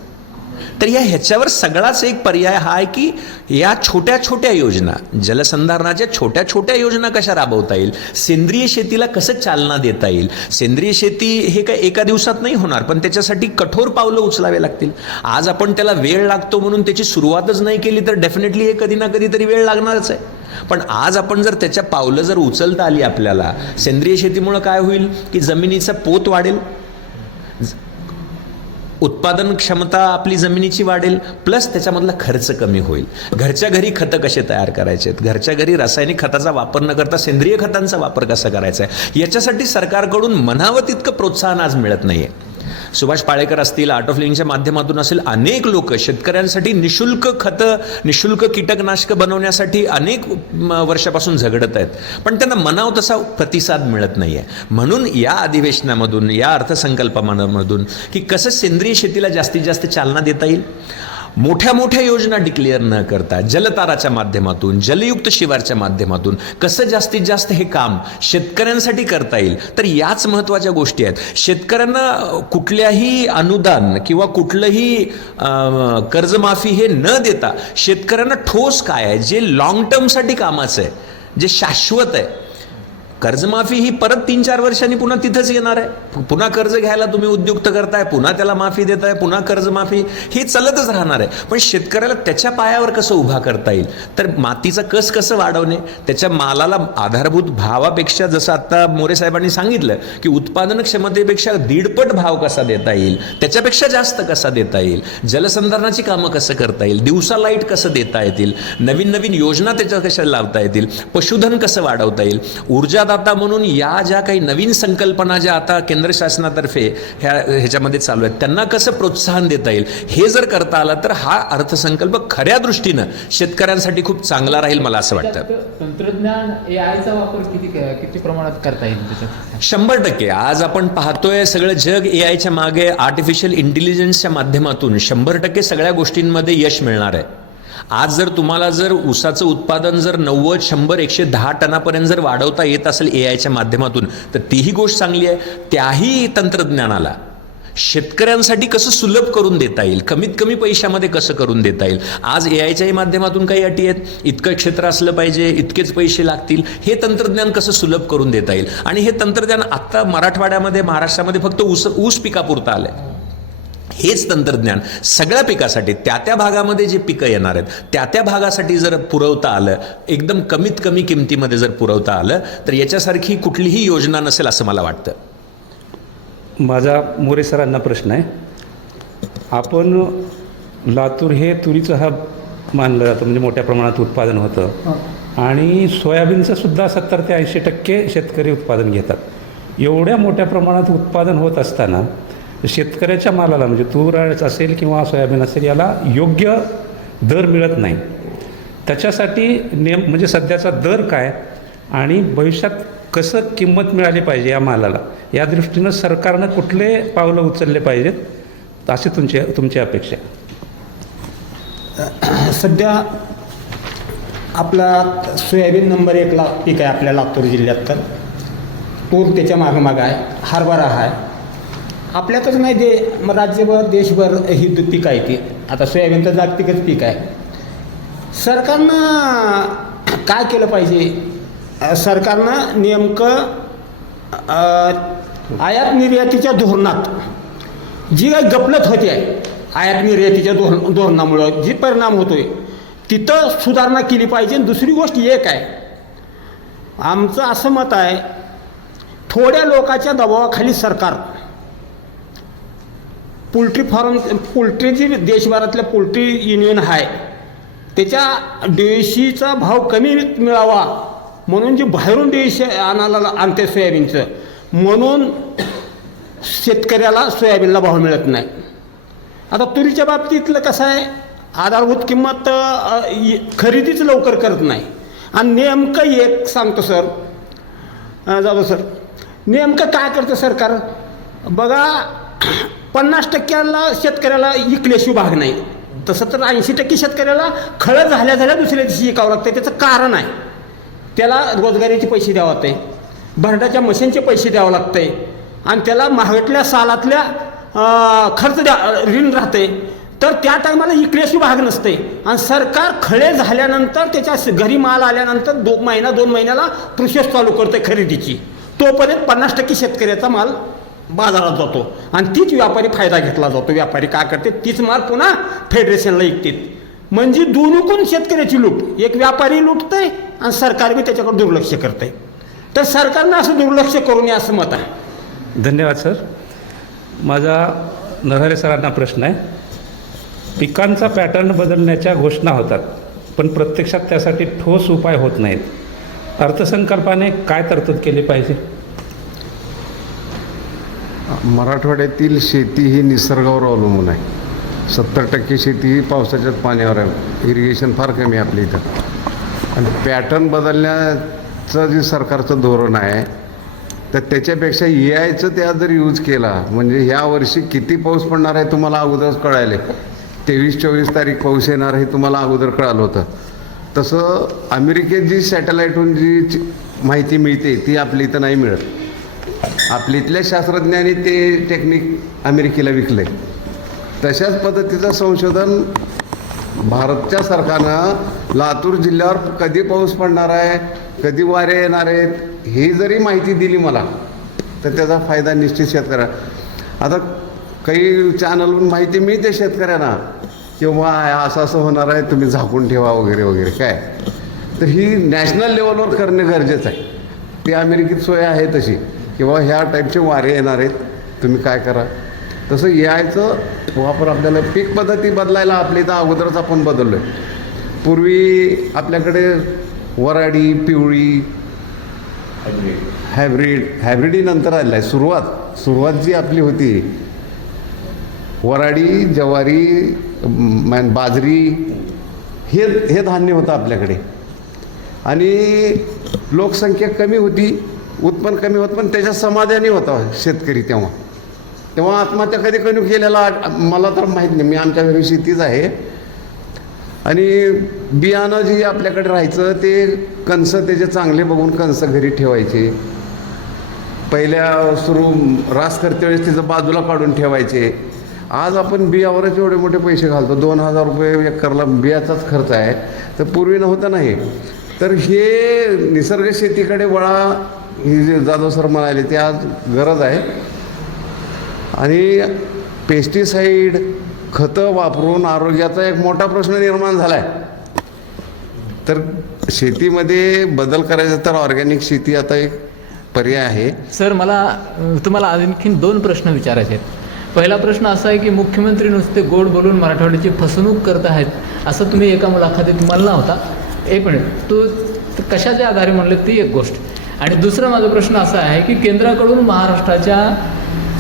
तर ह्याच्यावर सगळाच एक पर्याय हा आहे की या छोट्या छोट्या योजना, जलसंधारणाच्या छोट्या छोट्या योजना कशा राबवता येईल, सेंद्रिय शेतीला कसं चालना देता येईल. सेंद्रिय शेती हे काय एका दिवसात नाही होणार, पण त्याच्यासाठी कठोर पावलं उचलावे लागतील. आज आपण त्याला वेळ लागतो म्हणून त्याची सुरुवातच नाही केली तर डेफिनेटली हे कधी ना कधीतरी वेळ लागणारच आहे. पण आज आपण जर त्याच्या पावलं जर उचलता आली आपल्याला, सेंद्रिय शेतीमुळे काय होईल की जमिनीचा पोत वाढेल, उत्पादन क्षमता आपली जमिनीची वाढेल, प्लस त्याच्यामधला खर्च कमी होईल. घरच्या घरी खतं कसे तयार करायचे आहेत, घरच्या घरी रासायनिक खताचा वापर न करता सेंद्रिय खतांचा वापर कसा करायचा आहे, याच्यासाठी सरकारकडून म्हणावं तितकं प्रोत्साहन आज मिळत नाही आहे. सुभाष पाळेकर असतील, आर्ट ऑफ लिव्हिंगच्या माध्यमातून असेल, अनेक लोक शेतकऱ्यांसाठी निशुल्क खतं, निशुल्क कीटकनाशकं बनवण्यासाठी अनेक वर्षापासून झगडत आहेत, पण त्यांना मनाव तसा प्रतिसाद मिळत नाही आहे. म्हणून या अधिवेशनामधून, या अर्थसंकल्पामधून की कसं सेंद्रिय शेतीला जास्तीत जास्त चालना देता येईल, मोठ्या मोठ्या योजना डिक्लेअर न करता जलताराच्या माध्यमातून, जलयुक्त शिवारच्या माध्यमातून कसं जास्तीत जास्त हे काम शेतकऱ्यांसाठी करता येईल, तर याच महत्त्वाच्या गोष्टी आहेत. शेतकऱ्यांना कुठल्याही अनुदान किंवा कुठलंही कर्जमाफी हे न देता शेतकऱ्यांना ठोस काय आहे, जे लॉंग टर्मसाठी कामाचं आहे, जे शाश्वत आहे. कर्जमाफी ही परत 3-4 वर्षांनी पुन्हा तिथंच येणार आहे. पुन्हा कर्ज घ्यायला तुम्ही उद्युक्त करताय, पुन्हा त्याला माफी देताय, पुन्हा कर्जमाफी, हे चालतच राहणार आहे. पण शेतकऱ्याला त्याच्या पायावर कसं उभा करता येईल, तर मातीचा कस कसं वाढवणे, त्याच्या मालाला आधारभूत भावापेक्षा, जसं आत्ता मोरे साहेबांनी सांगितलं की उत्पादन क्षमतेपेक्षा 1.5 भाव कसा देता येईल, त्याच्यापेक्षा जास्त कसा देता येईल, जलसंधारणाची कामं कसं करता येईल, दिवसा लाईट कसं देता येतील, नवीन नवीन योजना त्याच्या कशा लावता येतील, पशुधन कसं वाढवता येईल, ऊर्जादाता म्हणून या ज्या काही नवीन संकल्पना ज्या आता केंद्र शासनातर्फे ह्याच्यामध्ये चालू आहेत, त्यांना कसं प्रोत्साहन देता येईल, हे जर करता आलं तर हा अर्थसंकल्प खऱ्या दृष्टीनं शेतकऱ्यांसाठी खूप चांगला राहील, मला असं वाटतं. तंत्रज्ञान एआयचा वापर किती प्रमाणात करता येईल त्याच्यात? 100%. आज आपण पाहतोय सगळं जग एआयच्या मागे, आर्टिफिशियल इंटेलिजन्सच्या माध्यमातून 100% सगळ्या गोष्टींमध्ये यश मिळणार आहे. आज जर तुम्हाला जर ऊसाचं उत्पादन जर 90, 100, 110 टनापर्यंत जर वाढवता येत असेल एआयच्या माध्यमातून, तर तीही गोष्ट चांगली आहे. त्याही तंत्रज्ञानाला शेतकऱ्यांसाठी कसं सुलभ करून देता येईल, कमीत कमी पैशामध्ये कसं करून देता येईल. आज एआयच्याही माध्यमातून काही अटी आहेत, इतकं क्षेत्र असलं पाहिजे, इतकेच पैसे लागतील, हे तंत्रज्ञान कसं सुलभ करून देता येईल. आणि हे तंत्रज्ञान आत्ता मराठवाड्यामध्ये, महाराष्ट्रामध्ये फक्त ऊस पिकापुरतं आलं आहे. हेच तंत्रज्ञान सगळ्या पिकासाठी, त्या भागामध्ये जे पिकं येणार आहेत त्या भागासाठी जर पुरवता आलं, एकदम कमीत कमी किमतीमध्ये जर पुरवता आलं, तर याच्यासारखी कुठलीही योजना नसेल असं मला वाटतं. माझा मोरे सरांना प्रश्न आहे. आपण लातूर हे तुरीचं हब मानलं जातं, म्हणजे मोठ्या प्रमाणात उत्पादन होतं, आणि सोयाबीनचं सुद्धा 70 ते 80% शेतकरी उत्पादन घेतात. एवढ्या मोठ्या प्रमाणात उत्पादन होत असताना शेतकऱ्याच्या मालाला, म्हणजे तूर असेल किंवा सोयाबीन असेल, याला योग्य दर मिळत नाही. त्याच्यासाठी म्हणजे सध्याचा दर काय आणि भविष्यात कसं किंमत मिळाली पाहिजे या मालाला, या दृष्टीनं सरकारनं कुठले पावलं उचलले पाहिजेत अशी तुमची अपेक्षा? सध्या आपला सोयाबीन नंबर 1 ला पीक आहे आपल्या लातूर जिल्ह्यात. तर तूर त्याच्या मागं आहे, हरभरा आहे. आपल्यातच नाही, राज्यभर देशभर ही पीक आहे ती. आता सोयाबीन तर जागतिकच पीक आहे. सरकारनं काय केलं पाहिजे, सरकारनं नेमकं आयात निर्यातीच्या धोरणात जी काही गफलत होते आहे, आयात निर्यातीच्या धोरणामुळं जी परिणाम होतोय, तिथं सुधारणा केली पाहिजे. दुसरी गोष्ट एक आहे, आमचं असं मत आहे, थोड्या लोकांच्या दबावाखाली सरकार पोल्ट्री जी देशभरातल्या पोल्ट्री युनियन आहे, त्याच्या देशीचा भाव कमी मिळावा म्हणून जी बाहेरून देश आणते सोयाबीनचं, म्हणून शेतकऱ्याला सोयाबीनला भाव मिळत नाही. आता तुरीच्या बाबतीतलं कसं आहे, आधारभूत किंमत खरेदीच लवकर करत नाही. आणि नेमकं एक सांगतो सर, जाधव सर, नेमकं काय करतं सरकार बघा, 50% शेतकऱ्याला इकल्याशिवाय भाग नाही. तसं तर 80% शेतकऱ्याला खळं झाल्या दुसऱ्या दिवशी इकावं लागतं. त्याचं कारण आहे, त्याला रोजगारीचे पैसे द्यावं लागते, भरडाच्या मशीनचे पैसे द्यावं लागते, आणि त्याला महागटल्या सालातल्या खर्च ऋण राहते. तर त्या टायमाला इकडेशी भाग नसते आणि सरकार खळे झाल्यानंतर त्याच्या घरी माल आल्यानंतर 2 महिन्याला प्रोसेस चालू करते खरेदीची. तोपर्यंत 50% शेतकऱ्याचा माल बाजारात जातो आणि तीच व्यापारी फायदा घेतला जातो. व्यापारी काय करते, तीच माल पुन्हा फेडरेशनला विकतात. म्हणजे दोन्हीकडून शेतकऱ्याची लूट, एक व्यापारी लुटतंय आणि सरकार बी त्याच्याकडे दुर्लक्ष करतंय. तर सरकारनं असं दुर्लक्ष करू नये असं मत आहे. धन्यवाद सर. माझा नरहरे सरांना प्रश्न आहे. पिकांचा पॅटर्न बदलण्याच्या घोषणा होतात, पण प्रत्यक्षात त्यासाठी ठोस उपाय होत नाहीत. अर्थसंकल्पाने काय तरतूद केली पाहिजे? मराठवाड्यातील शेती ही निसर्गावर अवलंबून आहे. 70% शेती ही पावसाच्याच पाण्यावर आहे. इरिगेशन फार कमी आहे आपल्या इथं. आणि पॅटर्न बदलण्याचं जे सरकारचं धोरण आहे, तर त्याच्यापेक्षा AIचं त्या जर यूज केला, म्हणजे ह्या वर्षी किती पाऊस पडणार आहे तुम्हाला अगोदरच कळायले. 23-24 तारीख पाऊस येणार हे तुम्हाला अगोदर कळालं होतं. तसं अमेरिकेत जी सॅटेलाईटहून जी माहिती मिळते ती आपल्या इथं नाही मिळत. आपल्या इथल्या शास्त्रज्ञांनी ते टेक्निक अमेरिकेला विकलं आहे. तशाच पद्धतीचं संशोधन भारतच्या सरकारनं लातूर जिल्ह्यावर कधी पाऊस पडणार आहे, कधी वारे येणार आहेत, हे जरी माहिती दिली मला, तर त्याचा फायदा निश्चित शेतकऱ्या. आता काही चॅनलवरून माहिती मिळते शेतकऱ्यांना किंवा असं असं होणार आहे, तुम्ही झाकून ठेवा वगैरे वगैरे काय. तर ही नॅशनल लेवलवर करणं गरजेचं आहे. ती अमेरिकेत सोय आहे तशी, किंवा ह्या टाईपचे वारे येणार आहेत, तुम्ही काय करा. तसं AIचं वापर आपल्याला पीक पद्धती बदलायला आपल्या इथं अगोदरच आपण बदललो आहे. पूर्वी आपल्याकडे वराडी, पिवळी, हायब्रिडी नंतर आलेला आहे. सुरुवात जी आपली होती, वराडी, ज्वारी, बाजरी हे धान्य होतं आपल्याकडे. आणि लोकसंख्या कमी होती, उत्पन्न कमी होतं, पण त्याच्या समाधानी होता शेतकरी. तेव्हा आत्महत्या कधी केलेला मला तर माहीत नाही. मी आमच्या घरी शेतीच आहे. आणि बियाणं जी आपल्याकडे राहायचं ते कणस त्याचे चांगले बघून कणस घरी ठेवायचे. पहिल्या रास करते वेळेस तिचं बाजूला काढून ठेवायचे. आज आपण बियावरच एवढे मोठे पैसे घालतो. 2000 रुपये एकरला बियाचाच खर्च आहे, तर पूर्वी नव्हतं नाही. तर हे निसर्ग शेतीकडे वळा, ही जे जाधव सर म्हणाले ते आज गरज आहे. आणि पेस्टिसाईड खतं वापरून आरोग्याचा एक मोठा प्रश्न निर्माण झाला आहे. तर शेतीमध्ये बदल करायचा तर ऑर्गॅनिक शेती आता एक पर्याय आहे. सर, मला तुम्हाला आणखीन 2 प्रश्न विचारायचे आहेत. पहिला प्रश्न असा आहे की मुख्यमंत्री नुसते गोड बोलून मराठवाड्याची फसवणूक करत आहेत असं तुम्ही एका मुलाखतीत म्हणला होता. एक मिनिट, तो कशाच्या आधारे म्हणले ती एक गोष्ट. आणि दुसरा माझा प्रश्न असा आहे की केंद्राकडून महाराष्ट्राच्या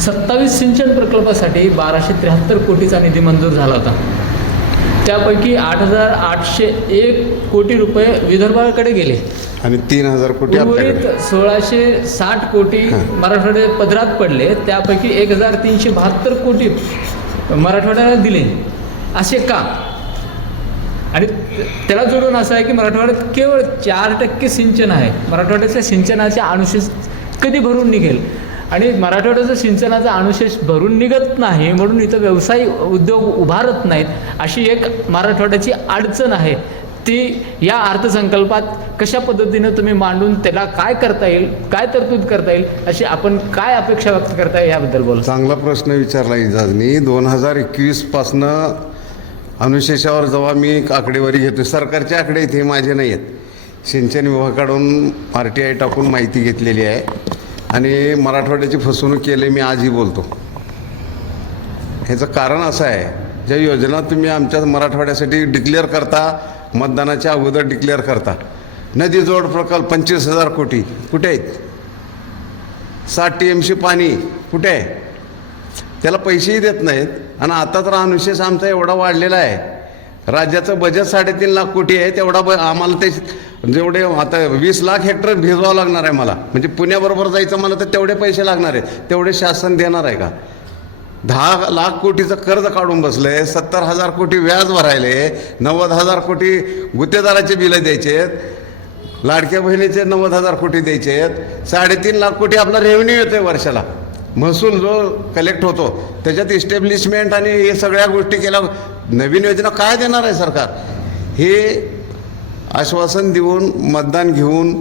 27 सिंचन प्रकल्पासाठी 1273 कोटीचा निधी मंजूर झाला होता. त्यापैकी 8,801 कोटी रुपये विदर्भाकडे गेले आणि 3,000 कोटी उर्वरित 1,660 कोटी मराठवाड्या पदरात पडले. त्यापैकी 1,372 कोटी मराठवाड्याला दिले. असे का? आणि त्याला जोडून असं आहे की मराठवाड्यात केवळ 4% सिंचन आहे. मराठवाड्याच्या सिंचनाचे अनुशेष कधी भरून निघेल? आणि मराठवाड्याचं सिंचनाचा अनुशेष भरून निघत नाही म्हणून इथं व्यवसाय उद्योग उभारत नाहीत, अशी एक मराठवाड्याची अडचण आहे. ती या अर्थसंकल्पात कशा पद्धतीनं तुम्ही मांडून त्याला काय करता येईल, काय तरतूद करता येईल, अशी आपण काय अपेक्षा व्यक्त करता येईल याबद्दल बोला. चांगला प्रश्न विचारला इजाजनी. 2021पासनं अनुशेषावर जेव्हा मी आकडेवारी घेतो, सरकारचे आकडे इथे माझे नाही आहेत, सिंचन विभागाकडून RTI टाकून माहिती घेतलेली आहे. आणि मराठवाड्याची फसवणूक केली मी आजही बोलतो. ह्याचं कारण असं आहे, ज्या योजना तुम्ही आमच्या मराठवाड्यासाठी डिक्लेअर करता, मतदानाच्या अगोदर डिक्लेअर करता, नदी जोड प्रकल्प 25,000 कोटी कुठे आहेत? 60 TMC पाणी कुठे आहे? त्याला पैसेही देत नाहीत. आणि आता तर अनुशेष आमचा एवढा वाढलेला आहे, राज्याचं बजेट 3.5 लाख कोटी आहे. तेवढा आम्हाला ते जेवढे आता 20 लाख हेक्टर भिजवावं लागणार आहे मला, म्हणजे पुण्याबरोबर जायचं मला तर तेवढे पैसे लागणार आहेत. तेवढे शासन देणार आहे का? 10 लाख कोटीचं कर्ज काढून बसलं आहे, 70,000 कोटी व्याज भरायले, 90,000 कोटी गुत्तेदाराचे बिलं द्यायचे आहेत, लाडक्या बहिणीचे 90,000 कोटी द्यायचे आहेत, 3.5 लाख कोटी आपला रेव्हेन्यू येतो आहे वर्षाला. महसूल जो कलेक्ट होतो त्याच्यात इस्टॅब्लिशमेंट आणि हे सगळ्या गोष्टी केल्या, नवीन योजना काय देणार आहे सरकार? हे आश्वासन देऊन मतदान घेऊन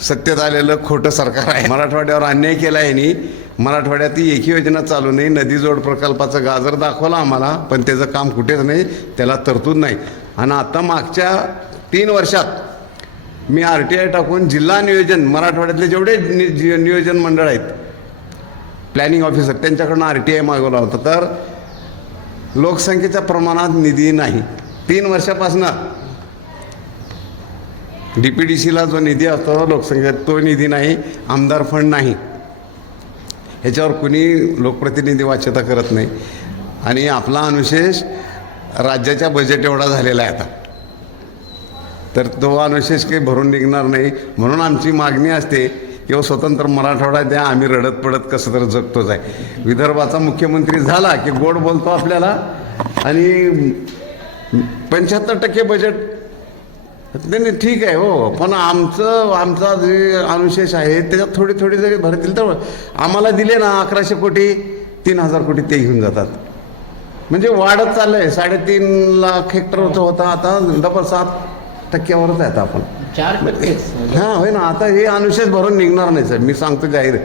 सत्तेत आलेलं खोटं सरकार आहे. मराठवाड्यावर अन्याय केला आहे यांनी. मराठवाड्यात ही एकही योजना चालू नाही. नदी जोड प्रकल्पाचं गाजर दाखवलं आम्हाला, पण त्याचं काम कुठेच नाही, त्याला तरतूद नाही. आणि आता मागच्या 3 वर्षात मी RTI टाकून जिल्हा नियोजन, मराठवाड्यातले जेवढे नियोजन मंडळ आहेत, प्लॅनिंग ऑफिसर, त्यांच्याकडून RTI मागवला होता. तर लोकसंख्येच्या प्रमाणात निधी नाही. 3 वर्षापासून DPDCला जो निधी असतो लोकसंख्या, तो निधी नाही. आमदार फंड नाही. ह्याच्यावर कुणी लोकप्रतिनिधी वाच्यता करत नाही. आणि आपला अनुशेष राज्याच्या बजेट एवढा झालेला आहे आता, तर तो अनुशेष काही भरून निघणार नाही. म्हणून आमची मागणी असते किंवा स्वतंत्र मराठवाडा द्या, आम्ही रडत पडत कसं तर जगतोच आहे. विदर्भाचा मुख्यमंत्री झाला की गोड बोलतो आपल्याला, आणि 75% बजेट नाही, ठीक आहे हो, पण आमचा जे अनुशेष आहे त्याच्यात थोडी थोडी जरी भरतील तर आम्हाला दिले ना 1100 कोटी, 3000 कोटी ते घेऊन जातात. म्हणजे वाढत चाललं आहे. 3.5 लाख हेक्टरचं होता, आता 7% आहेत आपण. 4% हां होय ना. आता हे अनुशेष भरून निघणार नाही सर, मी सांगतो जाहीर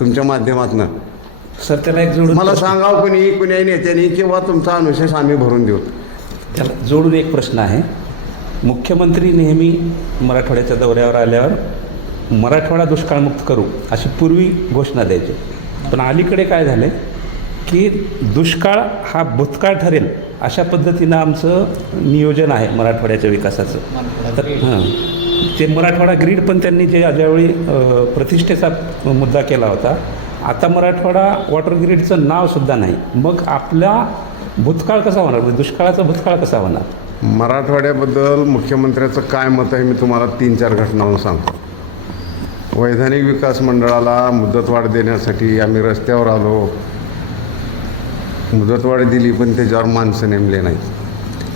तुमच्या माध्यमातून. सर त्याला एक जोडून मला सांगावं कुणी नेत्याने किंवा तुमचा अनुशेष आम्ही भरून देऊ. त्याला जोडून एक प्रश्न आहे. मुख्यमंत्री नेहमी मराठवाड्याच्या दौऱ्यावर आल्यावर मराठवाडा दुष्काळमुक्त करू अशी पूर्वी घोषणा द्यायची, पण अलीकडे काय झालं की दुष्काळ हा भूतकाळ ठरेल अशा पद्धतीनं आमचं नियोजन आहे मराठवाड्याच्या विकासाचं. तर ते मराठवाडा ग्रीड पण त्यांनी ज्यावेळी प्रतिष्ठेचा मुद्दा केला होता, आता मराठवाडा वॉटर ग्रीडचं नावसुद्धा नाही. मग आपला भूतकाळ कसा होणार, म्हणजे दुष्काळाचा भूतकाळ कसा होणार? मराठवाड्याबद्दल मुख्यमंत्र्याचं काय मत आहे मी तुम्हाला 3-4 घटनावरून सांगतो. वैधानिक विकास मंडळाला मुदतवाढ देण्यासाठी आम्ही रस्त्यावर आलो. मुदतवाढ दिली पण त्याच्यावर माणसं नेमले नाहीत.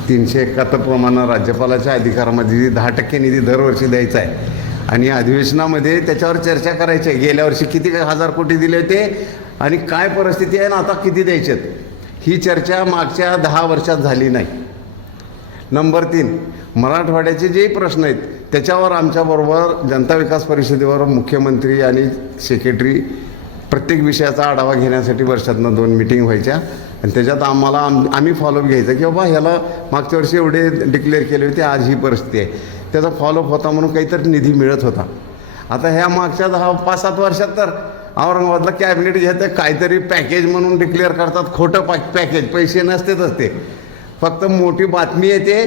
371 प्रमाणे राज्यपालाच्या अधिकारामध्ये 10% निधी दरवर्षी द्यायचा आहे आणि अधिवेशनामध्ये त्याच्यावर चर्चा करायची आहे. गेल्या वर्षी किती 1000 कोटी दिले होते आणि काय परिस्थिती आहे ना आता किती द्यायचे, ही चर्चा मागच्या 10 वर्षात झाली नाही. नंबर 3, मराठवाड्याचे जे प्रश्न आहेत त्याच्यावर आमच्याबरोबर जनता विकास परिषदेवर मुख्यमंत्री आणि सेक्रेटरी प्रत्येक विषयाचा आढावा घेण्यासाठी वर्षातनं 2 मिटिंग व्हायच्या आणि त्याच्यात आम्ही फॉलोअप घ्यायचं की बाबा ह्याला मागच्या वर्षी एवढे डिक्लेअर केले होते, आज ही परिस्थिती आहे. त्याचा फॉलोअप होता म्हणून काहीतरी निधी मिळत होता. आता ह्या मागच्या 5-7 वर्षात तर औरंगाबादला कॅबिनेट घेतं काहीतरी पॅकेज म्हणून डिक्लेअर करतात, खोटं पॅकेज, पैसे नसतेच ते, फक्त मोठी बातमी येते,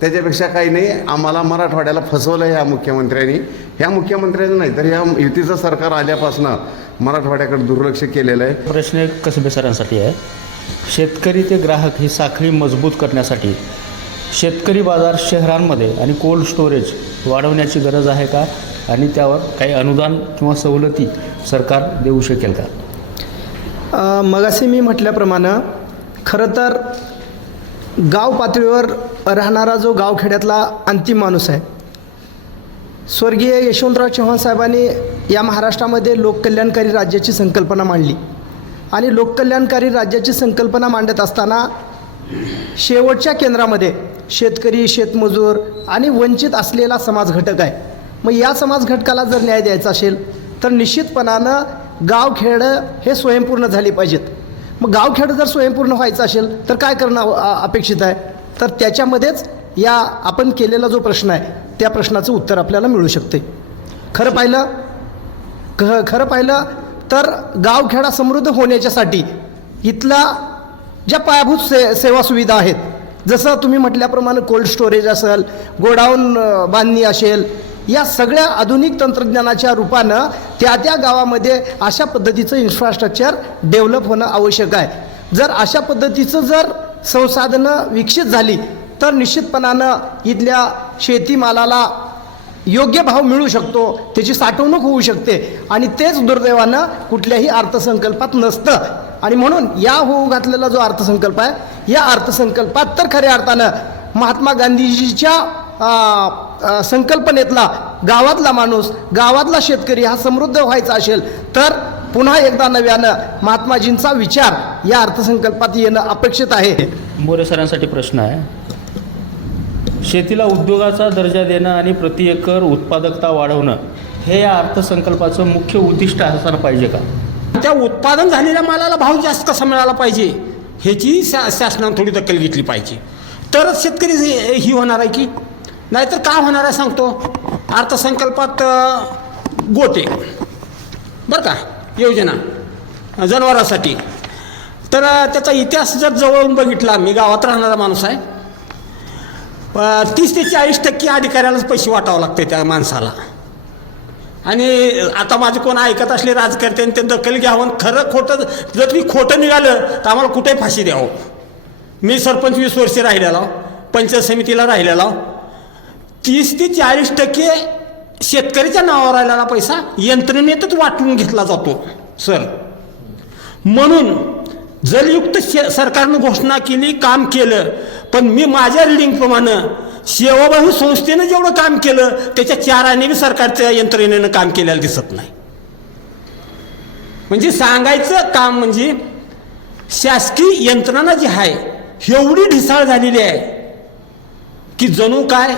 त्याच्यापेक्षा काही नाही. आम्हाला मराठवाड्याला फसवलं ह्या मुख्यमंत्र्यांनी. ह्या मुख्यमंत्र्यांनी नाही तर ह्या युतीचं सरकार आल्यापासून मराठवाड्याकडे दुर्लक्ष केलेलं आहे. प्रश्न एक कसबे सरांसाठी आहे. शेतकरी ते ग्राहक ही साखळी मजबूत करण्यासाठी शेतकरी बाजार शहरांमध्ये आणि कोल्ड स्टोरेज वाढवण्याची गरज आहे का, आणि त्यावर काही अनुदान किंवा सवलती सरकार देऊ शकेल का? मगाशी मी म्हटल्याप्रमाणे खरं तर गाव पातळीवर राहणारा जो गावखेड्यातला अंतिम माणूस आहे, स्वर्गीय यशवंतराव चव्हाण साहेबांनी या महाराष्ट्रामध्ये लोककल्याणकारी राज्याची संकल्पना मांडली आणि लोककल्याणकारी राज्याची संकल्पना मांडत असताना शेवटच्या केंद्रामध्ये शेतकरी, शेतमजूर आणि वंचित असलेला समाज घटक आहे. मग या समाज घटकाला जर न्याय द्यायचा असेल तर निश्चितपणानं गावखेडं हे स्वयंपूर्ण झाली पाहिजेत. मग गावखेडं जर स्वयंपूर्ण व्हायचं असेल तर काय करणं अपेक्षित आहे, तर त्याच्यामध्येच या आपण केलेला जो प्रश्न आहे त्या प्रश्नाचं उत्तर आपल्याला मिळू शकते. खरं पाहिलं तर गावखेडा समृद्ध होण्याच्यासाठी इथला ज्या पायाभूत सेवा सुविधा आहेत, जसं तुम्ही म्हटल्याप्रमाणे कोल्ड स्टोरेज असेल, गोडाऊन बांधणी असेल, या सगळ्या आधुनिक तंत्रज्ञानाच्या रूपानं त्या गावामध्ये अशा पद्धतीचं इन्फ्रास्ट्रक्चर डेव्हलप होणं आवश्यक आहे. जर अशा पद्धतीचं जर संसाधनं विकसित झाली तर निश्चितपणानं इथल्या शेतीमालाला योग्य भाव मिळू शकतो, त्याची साठवणूक होऊ शकते आणि तेच दुर्दैवानं कुठल्याही अर्थसंकल्पात नसतं. आणि म्हणून या होऊ घातलेला जो अर्थसंकल्प आहे, या अर्थसंकल्पात तर खऱ्या अर्थानं महात्मा गांधीजीच्या संकल्पनेतला गावातला माणूस, गावातला शेतकरी हा समृद्ध व्हायचा असेल तर पुन्हा एकदा नव्यानं महात्माजींचा विचार या अर्थसंकल्पात येणं अपेक्षित आहे. मोरे सरांसाठी प्रश्न आहे. शेतीला उद्योगाचा दर्जा देणं आणि प्रति एकर उत्पादकता वाढवणं हे या अर्थसंकल्पाचं मुख्य उद्दिष्ट असलं पाहिजे का? त्या उत्पादन झालेल्या मालाला भाव जास्त कसा मिळाला पाहिजे ह्याची शासनाने थोडी दखल घेतली पाहिजे, तरच शेतकरी ही होणार आहे की नाहीतर काय होणार आहे सांगतो. अर्थसंकल्पात गोटे बरं का योजना जनावरांसाठी, तर त्याचा इतिहास जर जवळून बघितला, मी गावात राहणारा माणूस आहे, 30 ते 40% अधिकाऱ्यालाच पैसे वाटावं लागते त्या माणसाला. आणि आता माझे कोण ऐकत असले राजकर्त्यांनी ते दखल घ्यावं, खरं खोटं जर तुम्ही खोटं निघालं तर आम्हाला कुठे फाशी द्यावं. मी सरपंच 20 वर्षे राहिलेला, पंचायत समितीला राहिलेला, 30 ते 40% शेतकऱ्याच्या नावावर राहिलेला पैसा यंत्रणेतच वाटून घेतला जातो सर. म्हणून जलयुक्त सरकारनं घोषणा केली, काम केलं, पण मी माझ्या रिडिंगप्रमाणे सेवाभावी संस्थेनं जेवढं काम केलं त्याच्या 4 आणे सरकारच्या यंत्रणेनं काम केलेलं दिसत नाही. म्हणजे सांगायचं काम म्हणजे शासकीय यंत्रणा जी आहे एवढी ढिसाळ झालेली आहे की जणू काय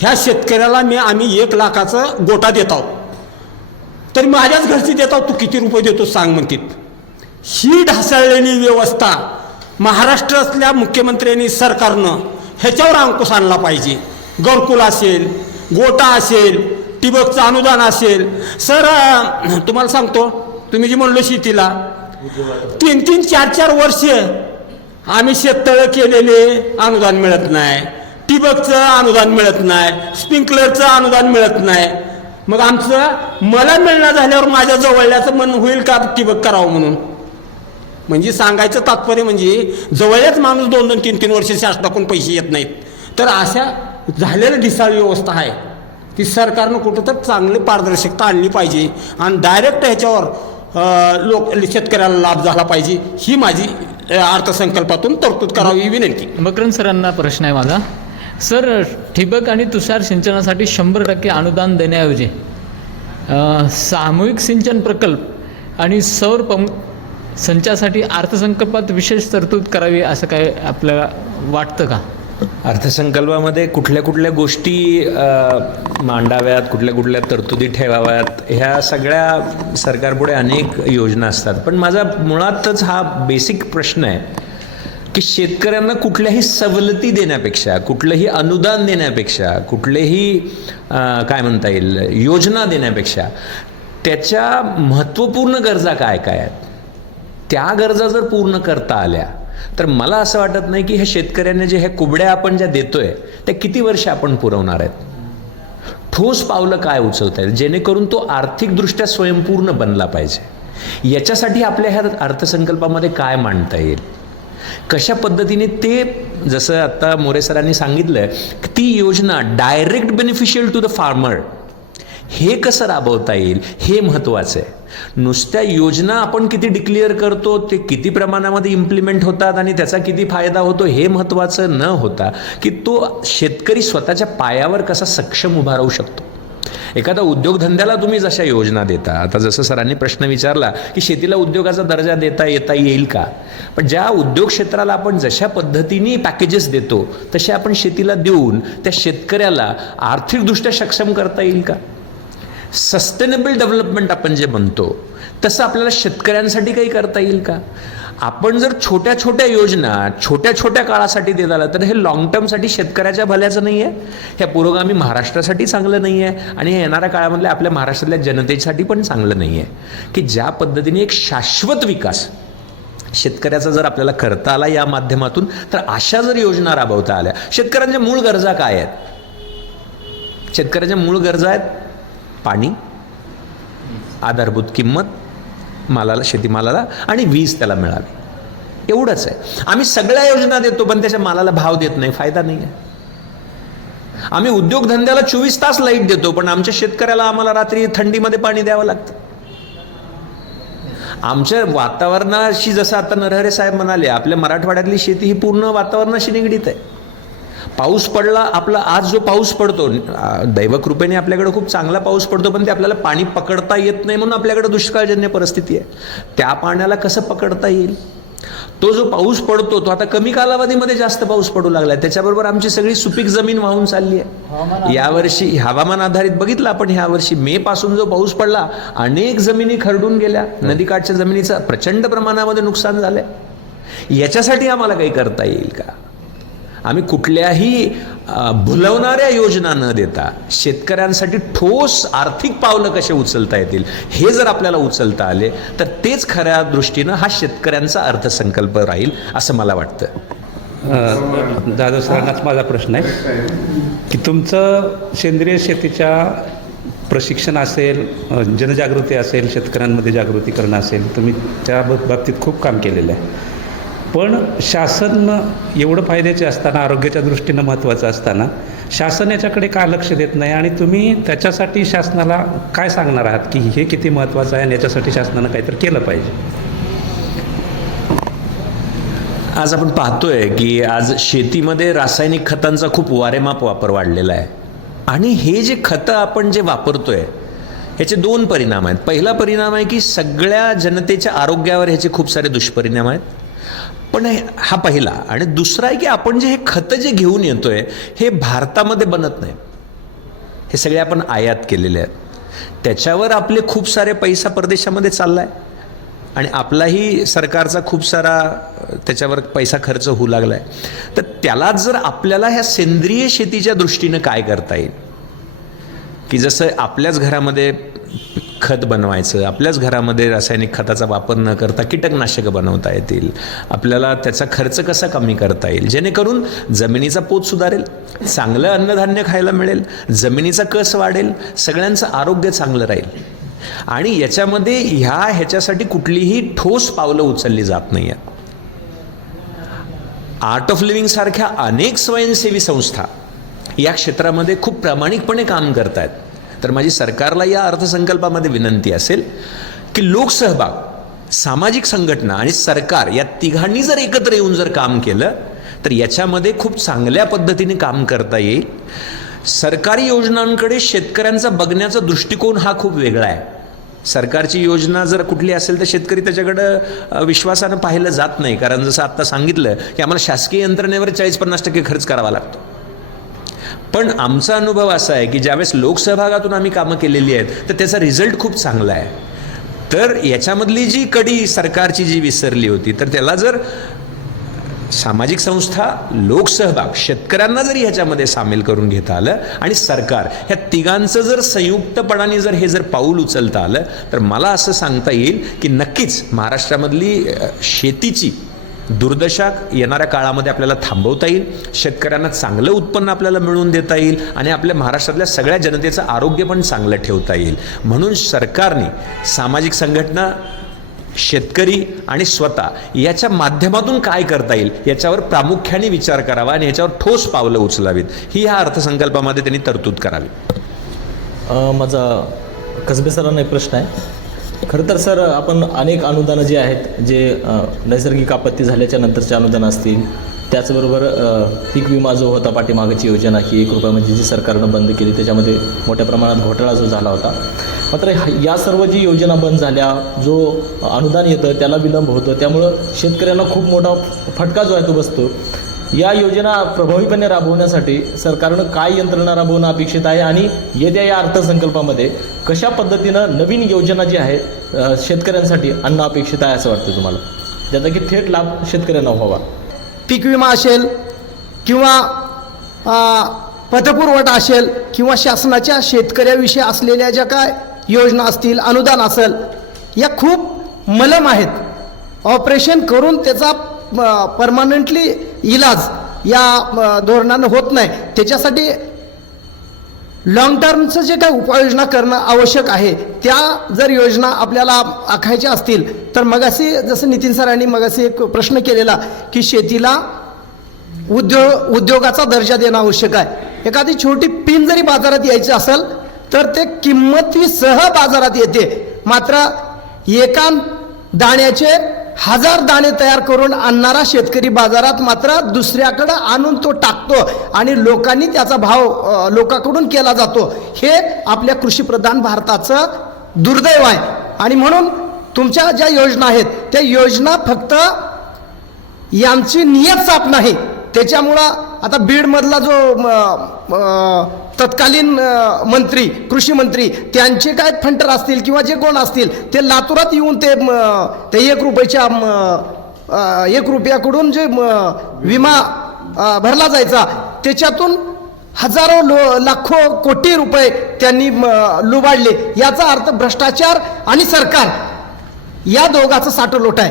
ह्या शेतकऱ्याला आम्ही 1 लाखाचा गोटा देत आहोत, तर माझ्याच घरची देत आहोत, तू किती रुपये देतो सांग म्हणतात. ही ढासळलेली व्यवस्था महाराष्ट्रातल्या मुख्यमंत्र्यांनी सरकारनं ह्याच्यावर अंकुश आणला पाहिजे. घरकुल असेल, गोटा असेल, ठिबकचं अनुदान असेल. सर तुम्हाला सांगतो, तुम्ही जी म्हणलो शेतीला 3-3, 4-4 वर्ष आम्ही शेततळं केलेले अनुदान मिळत नाही, ठिबकचं अनुदान मिळत नाही, स्प्रिंकलरचं अनुदान मिळत नाही. मग मला मिळणार झाल्यावर माझ्या जवळल्याचं मन होईल का ठिबक करावं म्हणून? म्हणजे सांगायचं तात्पर्य म्हणजे जवळच माणूस 2-2, 3-3 वर्ष शासनाकडून पैसे येत नाहीत. तर अशा झालेल्या ढिसाळ व्यवस्था आहे ती सरकारनं कुठं तर चांगली पारदर्शकता आणली पाहिजे आणि डायरेक्ट ह्याच्यावर शेतकऱ्याला लाभ झाला पाहिजे. ही माझी अर्थसंकल्पातून तरतूद करावी विनंती. मकरंद सरांना प्रश्न आहे माझा. सर, ठिबक आणि तुषार सिंचनासाठी 100% अनुदान देण्याऐवजी सामूहिक सिंचन प्रकल्प आणि सौर पंप संचासाठी अर्थसंकल्पात विशेष तरतूद करावी असं काय आपल्याला वाटतं का? अर्थसंकल्पामध्ये कुठल्या कुठल्या गोष्टी मांडाव्यात, कुठल्या कुठल्या तरतुदी ठेवाव्यात, ह्या सगळ्या सरकारपुढे अनेक योजना असतात. पण माझा मुळातच हा बेसिक प्रश्न आहे की शेतकऱ्यांना कुठल्याही सवलती देण्यापेक्षा, कुठलंही अनुदान देण्यापेक्षा, कुठलेही काय म्हणता येईल योजना देण्यापेक्षा त्याच्या महत्त्वपूर्ण गरजा काय काय आहेत त्या गरजा जर पूर्ण करता आल्या तर मला असं वाटत नाही की हे शेतकऱ्यांना जे हे कुबड्या आपण ज्या देतोय त्या किती वर्ष आपण पुरवणार आहेत. ठोस पावलं काय उचलता येईल जेणेकरून तो आर्थिकदृष्ट्या स्वयंपूर्ण बनला पाहिजे. याच्यासाठी आपल्या ह्या अर्थसंकल्पामध्ये काय मांडता येईल, कशा पद्धतीने ते, जसं आता मोरे सरांनी सांगितलं ती योजना direct beneficial to the farmer हे कसं राबवता येईल हे महत्त्वाचं आहे. नुसत्या योजना आपण किती डिक्लेअर करतो, ते किती प्रमाणामध्ये इम्प्लिमेंट होतात आणि त्याचा किती फायदा होतो हे महत्त्वाचं न होता की तो शेतकरी स्वतःच्या पायावर कसा सक्षम उभा राहू शकतो. एखादा उद्योगधंद्याला तुम्ही जशा योजना देता, आता जसं सरांनी प्रश्न विचारला की शेतीला उद्योगाचा दर्जा येता येईल का, पण ज्या उद्योग क्षेत्राला आपण जशा पद्धतीने पॅकेजेस देतो तसे आपण शेतीला देऊन त्या शेतकऱ्याला आर्थिकदृष्ट्या सक्षम करता येईल का. सस्टेनेबल डेव्हलपमेंट आपण जे म्हणतो तसं आपल्याला शेतकऱ्यांसाठी काही करता येईल का. आपण जर छोट्या छोट्या योजना छोट्या छोट्या काळासाठी देत आला तर हे लॉंग टर्मसाठी शेतकऱ्याच्या भल्याचं नाही आहे, ह्या पुरोगामी महाराष्ट्रासाठी चांगलं नाही आहे आणि हे येणाऱ्या काळामधल्या आपल्या महाराष्ट्रातल्या जनतेसाठी पण चांगलं नाही आहे. की ज्या पद्धतीने एक शाश्वत विकास शेतकऱ्याचा जर आपल्याला करता आला या माध्यमातून, तर अशा जर योजना राबवता आल्या. शेतकऱ्यांच्या मूळ गरजा काय आहेत? शेतकऱ्याच्या मूळ गरजा आहेत पाणी, आधारभूत किंमत मालाला, शेतीमालाला, आणि वीज त्याला मिळावी, एवढंच आहे. आम्ही सगळ्या योजना देतो पण त्याच्या मालाला भाव देत नाही, फायदा नाही आहे. आम्ही उद्योगधंद्याला 24 तास लाईट देतो पण आमच्या शेतकऱ्याला आम्हाला रात्री थंडीमध्ये पाणी द्यावं लागतं. आमच्या वातावरणाशी, जसं आता नरहरे साहेब म्हणाले, आपल्या मराठवाड्यातली शेती ही पूर्ण वातावरणाशी निगडीत आहे. पाऊस पडला, आपला आज जो पाऊस पडतो, दैवकृपेने आपल्याकडे खूप चांगला पाऊस पडतो, पण ते आपल्याला पाणी पकडता येत नाही म्हणून आपल्याकडे दुष्काळजन्य परिस्थिती आहे. त्या पाण्याला कसं पकडता येईल? तो जो पाऊस पडतो तो आता कमी कालावधीमध्ये जास्त पाऊस पडू लागला, त्याच्याबरोबर आमची सगळी सुपीक जमीन वाहून चालली आहे. यावर्षी हवामान आधारित बघितलं आपण, ह्या वर्षी मे पासून जो पाऊस पडला, अनेक जमिनी खरडून गेल्या, नदीकाठच्या जमिनीचं प्रचंड प्रमाणामध्ये नुकसान झालंय. याच्यासाठी आम्हाला काही करता येईल का? आम्ही कुठल्याही भुलवणाऱ्या योजना न देता शेतकऱ्यांसाठी ठोस आर्थिक पावलं कसे उचलता येतील हे जर आपल्याला उचलता आले तर तेच खऱ्या दृष्टीनं हा शेतकऱ्यांचा अर्थसंकल्प राहील असं मला वाटतं. जाधव सरांनाच माझा प्रश्न आहे की तुमचं सेंद्रिय शेतीच्या प्रशिक्षण असेल, जनजागृती असेल, शेतकऱ्यांमध्ये जागृती करणं असेल, तुम्ही त्या बाबतीत खूप काम केलेलं आहे. पण शासन एवढं फायद्याचे असताना, आरोग्याच्या दृष्टीनं महत्त्वाचं असताना शासन याच्याकडे का लक्ष देत नाही आणि तुम्ही त्याच्यासाठी शासनाला काय सांगणार आहात की हे किती महत्त्वाचं आहे आणि याच्यासाठी शासनानं काहीतरी केलं पाहिजे? आज आपण पाहतोय की आज शेतीमध्ये रासायनिक खतांचा खूप वारेमाप वापर वाढलेला आहे आणि हे जे खतं आपण जे वापरतोय ह्याचे दोन परिणाम आहेत. पहिला परिणाम आहे की सगळ्या जनतेच्या आरोग्यावर ह्याचे खूप सारे दुष्परिणाम आहेत, पण हा पहिला. आणि दुसरा आहे की आपण जे हे खतं जे घेऊन येतोय हे भारतामध्ये बनत नाही, हे सगळे आपण आयात केलेले आहेत. त्याच्यावर आपले खूप सारे पैसा परदेशामध्ये चाललाय आणि आपलाही सरकारचा खूप सारा त्याच्यावर पैसा खर्च होऊ लागलाय. तर त्याला जर आपल्याला ह्या सेंद्रिय शेतीच्या दृष्टीनं काय करता येईल की जसं आपल्याच घरामध्ये खत बनवायचं, आपल्याच घरामध्ये रासायनिक खताचा वापर न करता कीटकनाशकं बनवता येतील, आपल्याला त्याचा खर्च कसा कमी करता येईल जेणेकरून जमिनीचा पोत सुधारेल, चांगलं अन्नधान्य खायला मिळेल, जमिनीचा कस वाढेल, सगळ्यांचं आरोग्य चांगलं राहील. आणि याच्यामध्ये ह्याच्यासाठी कुठलीही ठोस पावलं उचलली जात नाही आहेत. आर्ट ऑफ लिव्हिंग सारख्या अनेक स्वयंसेवी संस्था या क्षेत्रामध्ये खूप प्रामाणिकपणे काम करत आहेत. तर माझी सरकारला या अर्थसंकल्पामध्ये विनंती असेल की लोकसहभाग, सामाजिक संघटना आणि सरकार या तिघांनी जर एकत्र येऊन जर काम केलं तर याच्यामध्ये खूप चांगल्या पद्धतीने काम करता येईल. सरकारी योजनांकडे शेतकऱ्यांचा बघण्याचा दृष्टिकोन हा खूप वेगळा आहे. सरकारची योजना जर कुठली असेल तर शेतकरी त्याच्याकडं विश्वासानं पाहिलं जात नाही, कारण जसं आत्ता सांगितलं की आम्हाला शासकीय यंत्रणेवर 40-50% खर्च करावा लागतो. पण आमचा अनुभव असा आहे की ज्यावेळेस लोकसहभागातून आम्ही कामं केलेली आहेत तर त्याचा रिझल्ट खूप चांगला आहे. तर याच्यामधली जी कडी सरकारची जी विसरली होती तर त्याला जर सामाजिक संस्था, लोकसहभाग, शेतकऱ्यांना जरी ह्याच्यामध्ये सामील करून घेता आलं आणि सरकार, ह्या तिघांचं जर संयुक्तपणाने जर हे जर पाऊल उचलता आलं तर मला असं सांगता येईल की नक्कीच महाराष्ट्रामधली शेतीची दुर्दशा येणाऱ्या काळामध्ये आपल्याला थांबवता येईल, शेतकऱ्यांना चांगलं उत्पन्न आपल्याला मिळवून देता येईल आणि आपल्या महाराष्ट्रातल्या सगळ्या जनतेचं आरोग्य पण चांगलं ठेवता येईल. म्हणून सरकारने सामाजिक संघटना, शेतकरी आणि स्वतः याच्या माध्यमातून काय करता येईल याच्यावर प्रामुख्याने विचार करावा आणि याच्यावर ठोस पावलं उचलावीत, ही या अर्थसंकल्पामध्ये त्यांनी तरतूद करावी. माझा कसबे सरांना एक प्रश्न आहे. खरं तर सर, आपण अनेक अनुदानं जी आहेत, जे नैसर्गिक आपत्ती झाल्याच्या नंतरचे अनुदान असतील, त्याचबरोबर पीक विमा जो होता पाठीमागची योजना ही 1 रुपयामध्ये जी सरकारनं बंद केली, त्याच्यामध्ये मोठ्या प्रमाणात घोटाळा जो झाला होता. मात्र या सर्व जी योजना बंद झाल्या, जो अनुदान येतं त्याला विलंब होतं, त्यामुळं शेतकऱ्यांना खूप मोठा फटका जो आहे तो बसतो. या योजना प्रभावीपणे राबवण्यासाठी सरकारनं काय यंत्रणा राबवणं अपेक्षित आहे आणि येत्या या अर्थसंकल्पामध्ये कशा पद्धतीनं नवीन योजना जी आहे शेतकऱ्यांसाठी आणणं अपेक्षित आहे असं वाटतं तुम्हाला, ज्याचा की थेट लाभ शेतकऱ्यांना व्हावा? पीक विमा असेल किंवा पतपुरवठा असेल किंवा शासनाच्या शेतकऱ्याविषयी असलेल्या ज्या काय योजना असतील, अनुदान असेल, या खूप मलम आहेत. ऑपरेशन करून त्याचा परमानंटली इलाज या धोरणानं होत नाही. त्याच्यासाठी लॉंग टर्मचं जे काही उपाययोजना करणं आवश्यक आहे, त्या जर योजना आपल्याला आखायच्या असतील तर मगाशी जसं नितीन सरांनी मगाशी एक प्रश्न केलेला की शेतीला उद्योगाचा दर्जा देणं आवश्यक आहे. एखादी छोटी पिन जरी बाजारात यायची असेल तर ते किंमतीसह बाजारात येते, मात्र एका दाण्याचे 1000 दाणे तयार करून आणणारा शेतकरी बाजारात मात्र दुसऱ्याकडं आणून तो टाकतो आणि लोकांनी त्याचा भाव लोकांकडून केला जातो. हे आपल्या कृषीप्रधान भारताचं दुर्दैव आहे. आणि म्हणून तुमच्या ज्या योजना आहेत त्या योजना फक्त यांची नियत साफ नाही. त्याच्यामुळं आता बीडमधला जो तत्कालीन मंत्री कृषी मंत्री त्यांचे काय फंटर असतील किंवा जे कोण असतील ते लातूरात येऊन ते 1 रुपयाकडून जे विमा भरला जायचा त्याच्यातून हजारो लाखो कोटी रुपये त्यांनी लुबाडले. याचा अर्थ भ्रष्टाचार आणि सरकार या दोघांचं साठोलोट आहे.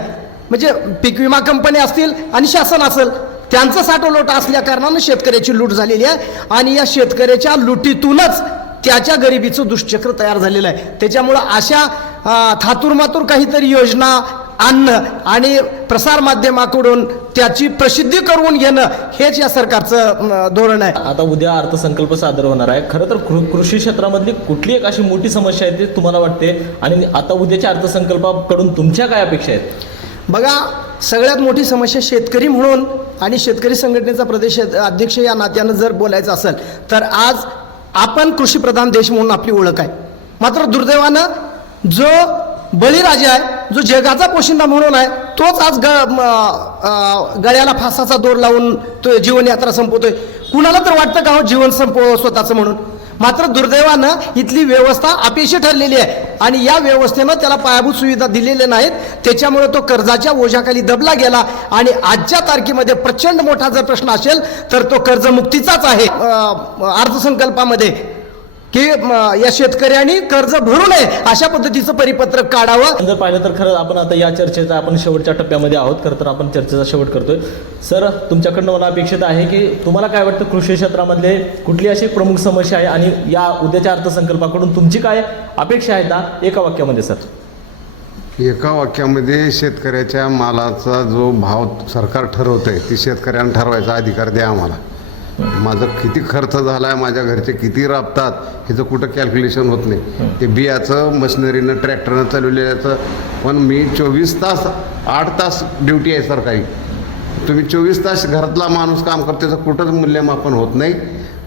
म्हणजे पीक विमा कंपनी असतील आणि शासन असेल त्यांचं साठोलोट असल्या कारणानं शेतकऱ्याची लूट झालेली आहे आणि या शेतकऱ्याच्या लुटीतूनच त्याच्या गरिबीचं दुष्चक्र तयार झालेलं आहे. त्याच्यामुळं अशा थातुरमातुर काहीतरी योजना आणणं आणि प्रसारमाध्यमाकडून त्याची प्रसिद्धी करून घेणं हेच या सरकारचं धोरण आहे. आता उद्या अर्थसंकल्प सादर होणार आहे. खरं तर कृषी क्षेत्रामधली कुठली एक अशी मोठी समस्या आहे ते तुम्हाला वाटते आणि आता उद्याच्या अर्थसंकल्पाकडून तुमच्या काय अपेक्षा आहेत? बघा, सगळ्यात मोठी समस्या शेतकरी म्हणून आणि शेतकरी संघटनेचा प्रदेश अध्यक्ष या नात्यानं जर बोलायचं असेल तर आज आपण कृषीप्रधान देश म्हणून आपली ओळख आहे. मात्र दुर्दैवानं जो बळीराजा आहे, जो जगाचा पोशिंदा म्हणून आहे, तोच आज गळ्याला फासाचा दोर लावून तो जीवनयात्रा संपवतोय. कुणाला तर वाटतं का हो जीवन संपव स्वतःचं म्हणून? मात्र दुर्दैवानं इथली व्यवस्था अपयशी ठरलेली आहे आणि या व्यवस्थेनं त्याला पायाभूत सुविधा दिलेल्या नाहीत. त्याच्यामुळे तो कर्जाच्या ओझ्याखाली दबला गेला आणि आजच्या तारखेमध्ये प्रचंड मोठा जर प्रश्न असेल तर तो कर्जमुक्तीचाच आहे. अर्थसंकल्पामध्ये की या शेतकऱ्यांनी कर्ज भरू नये अशा पद्धतीचं परिपत्रक काढावं. जर पाहिलं तर खरं आपण आता या चर्चेचा आपण शेवटच्या टप्प्यामध्ये आहोत. खरं तर आपण चर्चेचा शेवट करतोय. सर, तुमच्याकडनं मला अपेक्षित आहे की तुम्हाला काय वाटतं कृषी क्षेत्रामधले कुठली अशी प्रमुख समस्या आहे आणि या उद्याच्या अर्थसंकल्पाकडून तुमची काय अपेक्षा आहे ना एका वाक्यामध्ये? सर, एका वाक्यामध्ये शेतकऱ्याच्या मालाचा जो भाव सरकार ठरवतंय ती शेतकऱ्यांना ठरवायचा अधिकार द्या आम्हाला. माझं किती खर्च झाला आहे, माझ्या घरचे किती राबतात ह्याचं कुठं कॅल्क्युलेशन होत नाही. ते बियाचं मशिनरीनं ट्रॅक्टरनं चालवलेल्याचं. पण मी 24 तास 8 तास ड्युटी आहे सरकारी. तुम्ही 24 तास घरातला माणूस काम करतो त्याचं कुठंच मूल्यमापन होत नाही.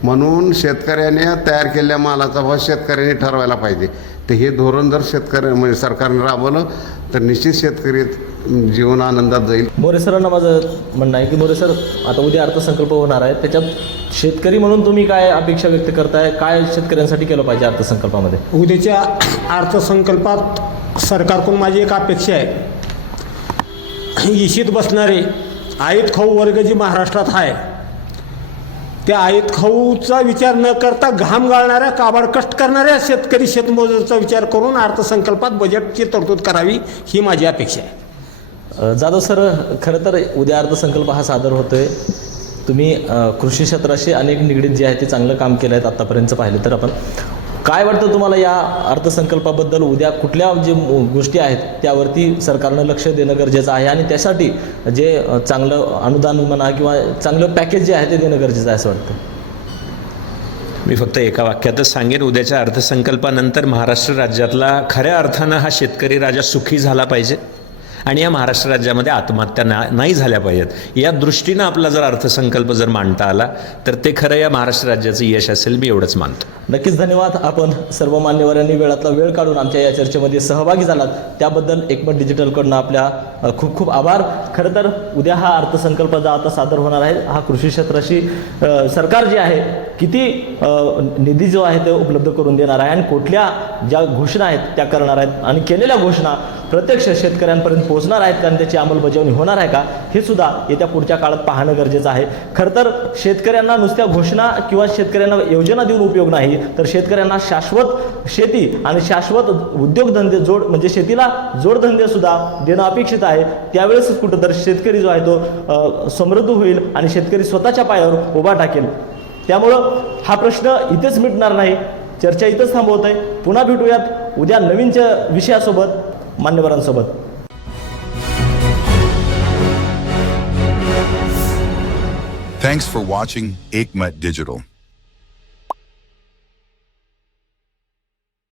म्हणून शेतकऱ्याने तयार केलेल्या मालाचा भाव शेतकऱ्याने ठरवायला पाहिजे. तर हे धोरण जर म्हणजे सरकारने राबवलं तर निश्चित शेतकरी जीवन आनंदात जाईल. मोरे सरांना माझं म्हणणं आहे की मोरे सर, आता उद्या अर्थसंकल्प होणार आहे, त्याच्यात शेतकरी म्हणून तुम्ही काय अपेक्षा व्यक्त करताय? काय शेतकऱ्यांसाठी केलं पाहिजे अर्थसंकल्पामध्ये? उद्याच्या अर्थसंकल्पात सरकारकडून माझी एक अपेक्षा आहे, इशीत बसणारे आयत खाऊ वर्ग जी महाराष्ट्रात आहे त्या आयत खाऊचा विचार न करता घाम गाळणाऱ्या काबाड कष्ट करणाऱ्या शेतकरी शेतमजुराचा विचार करून अर्थसंकल्पात बजेटची तरतूद करावी ही माझी अपेक्षा आहे. जाधव सर, खरं तर उद्या अर्थसंकल्प हा सादर होतोय. तुम्ही कृषी क्षेत्राशी अनेक निगडीत जे आहे ते चांगलं काम केलं आहे आत्तापर्यंत पाहिलं तर आपण. काय वाटतं तुम्हाला या अर्थसंकल्पाबद्दल? उद्या कुठल्या जे गोष्टी आहेत त्यावरती सरकारनं लक्ष देणं गरजेचं आहे आणि त्यासाठी जे चांगलं अनुदान म्हणा किंवा चांगलं पॅकेज जे आहे ते देणं गरजेचं आहे असं वाटतं? मी फक्त एका वाक्यातच सांगेन, उद्याच्या अर्थसंकल्पानंतर महाराष्ट्र राज्यातला खऱ्या अर्थानं हा शेतकरी राजा सुखी झाला पाहिजे आणि या महाराष्ट्र राज्यामध्ये आत्महत्या नाही झाल्या पाहिजेत. या दृष्टीनं आपला जर अर्थसंकल्प जर मांडता आला तर ते खरं या महाराष्ट्र राज्याचं यश असेल, मी एवढंच मानतो. नक्कीच धन्यवाद. आपण सर्व मान्यवरांनी वेळातला वेळ काढून आमच्या या चर्चेमध्ये सहभागी झालात त्याबद्दल एकमत डिजिटलकडनं आपल्या खूप खूप आभार. खरं तर उद्या हा अर्थसंकल्प जो आता सादर होणार आहे हा कृषी क्षेत्राशी सरकार जे आहे किती निधी जो आहे ते उपलब्ध करून देणार आहे आणि कुठल्या ज्या घोषणा आहेत त्या करणार आहेत आणि केलेल्या घोषणा प्रत्यक्ष शेतकऱ्यांपर्यंत पोहोचणार आहेत कारण त्याची अंमलबजावणी होणार आहे का हे सुद्धा येत्या पुढच्या काळात पाहणं गरजेचं आहे. खरं तर शेतकऱ्यांना नुसत्या घोषणा किंवा शेतकऱ्यांना योजना देऊन उपयोग नाही तर शेतकऱ्यांना शाश्वत शेती आणि शाश्वत उद्योगधंदे म्हणजे शेतीला जोडधंदे सुद्धा देणं अपेक्षित आहे. त्यावेळेस कुठं तर शेतकरी जो आहे तो समृद्ध होईल आणि शेतकरी स्वतःच्या पायावर उभा टाकेल. त्यामुळं हा प्रश्न इथेच मिटणार नाही. चर्चा इथंच थांबवत आहे. पुन्हा भेटूयात उद्या नवीनच्या विषयासोबत मान्यवरांसोबत. Thanks for watching Ekmat Digital.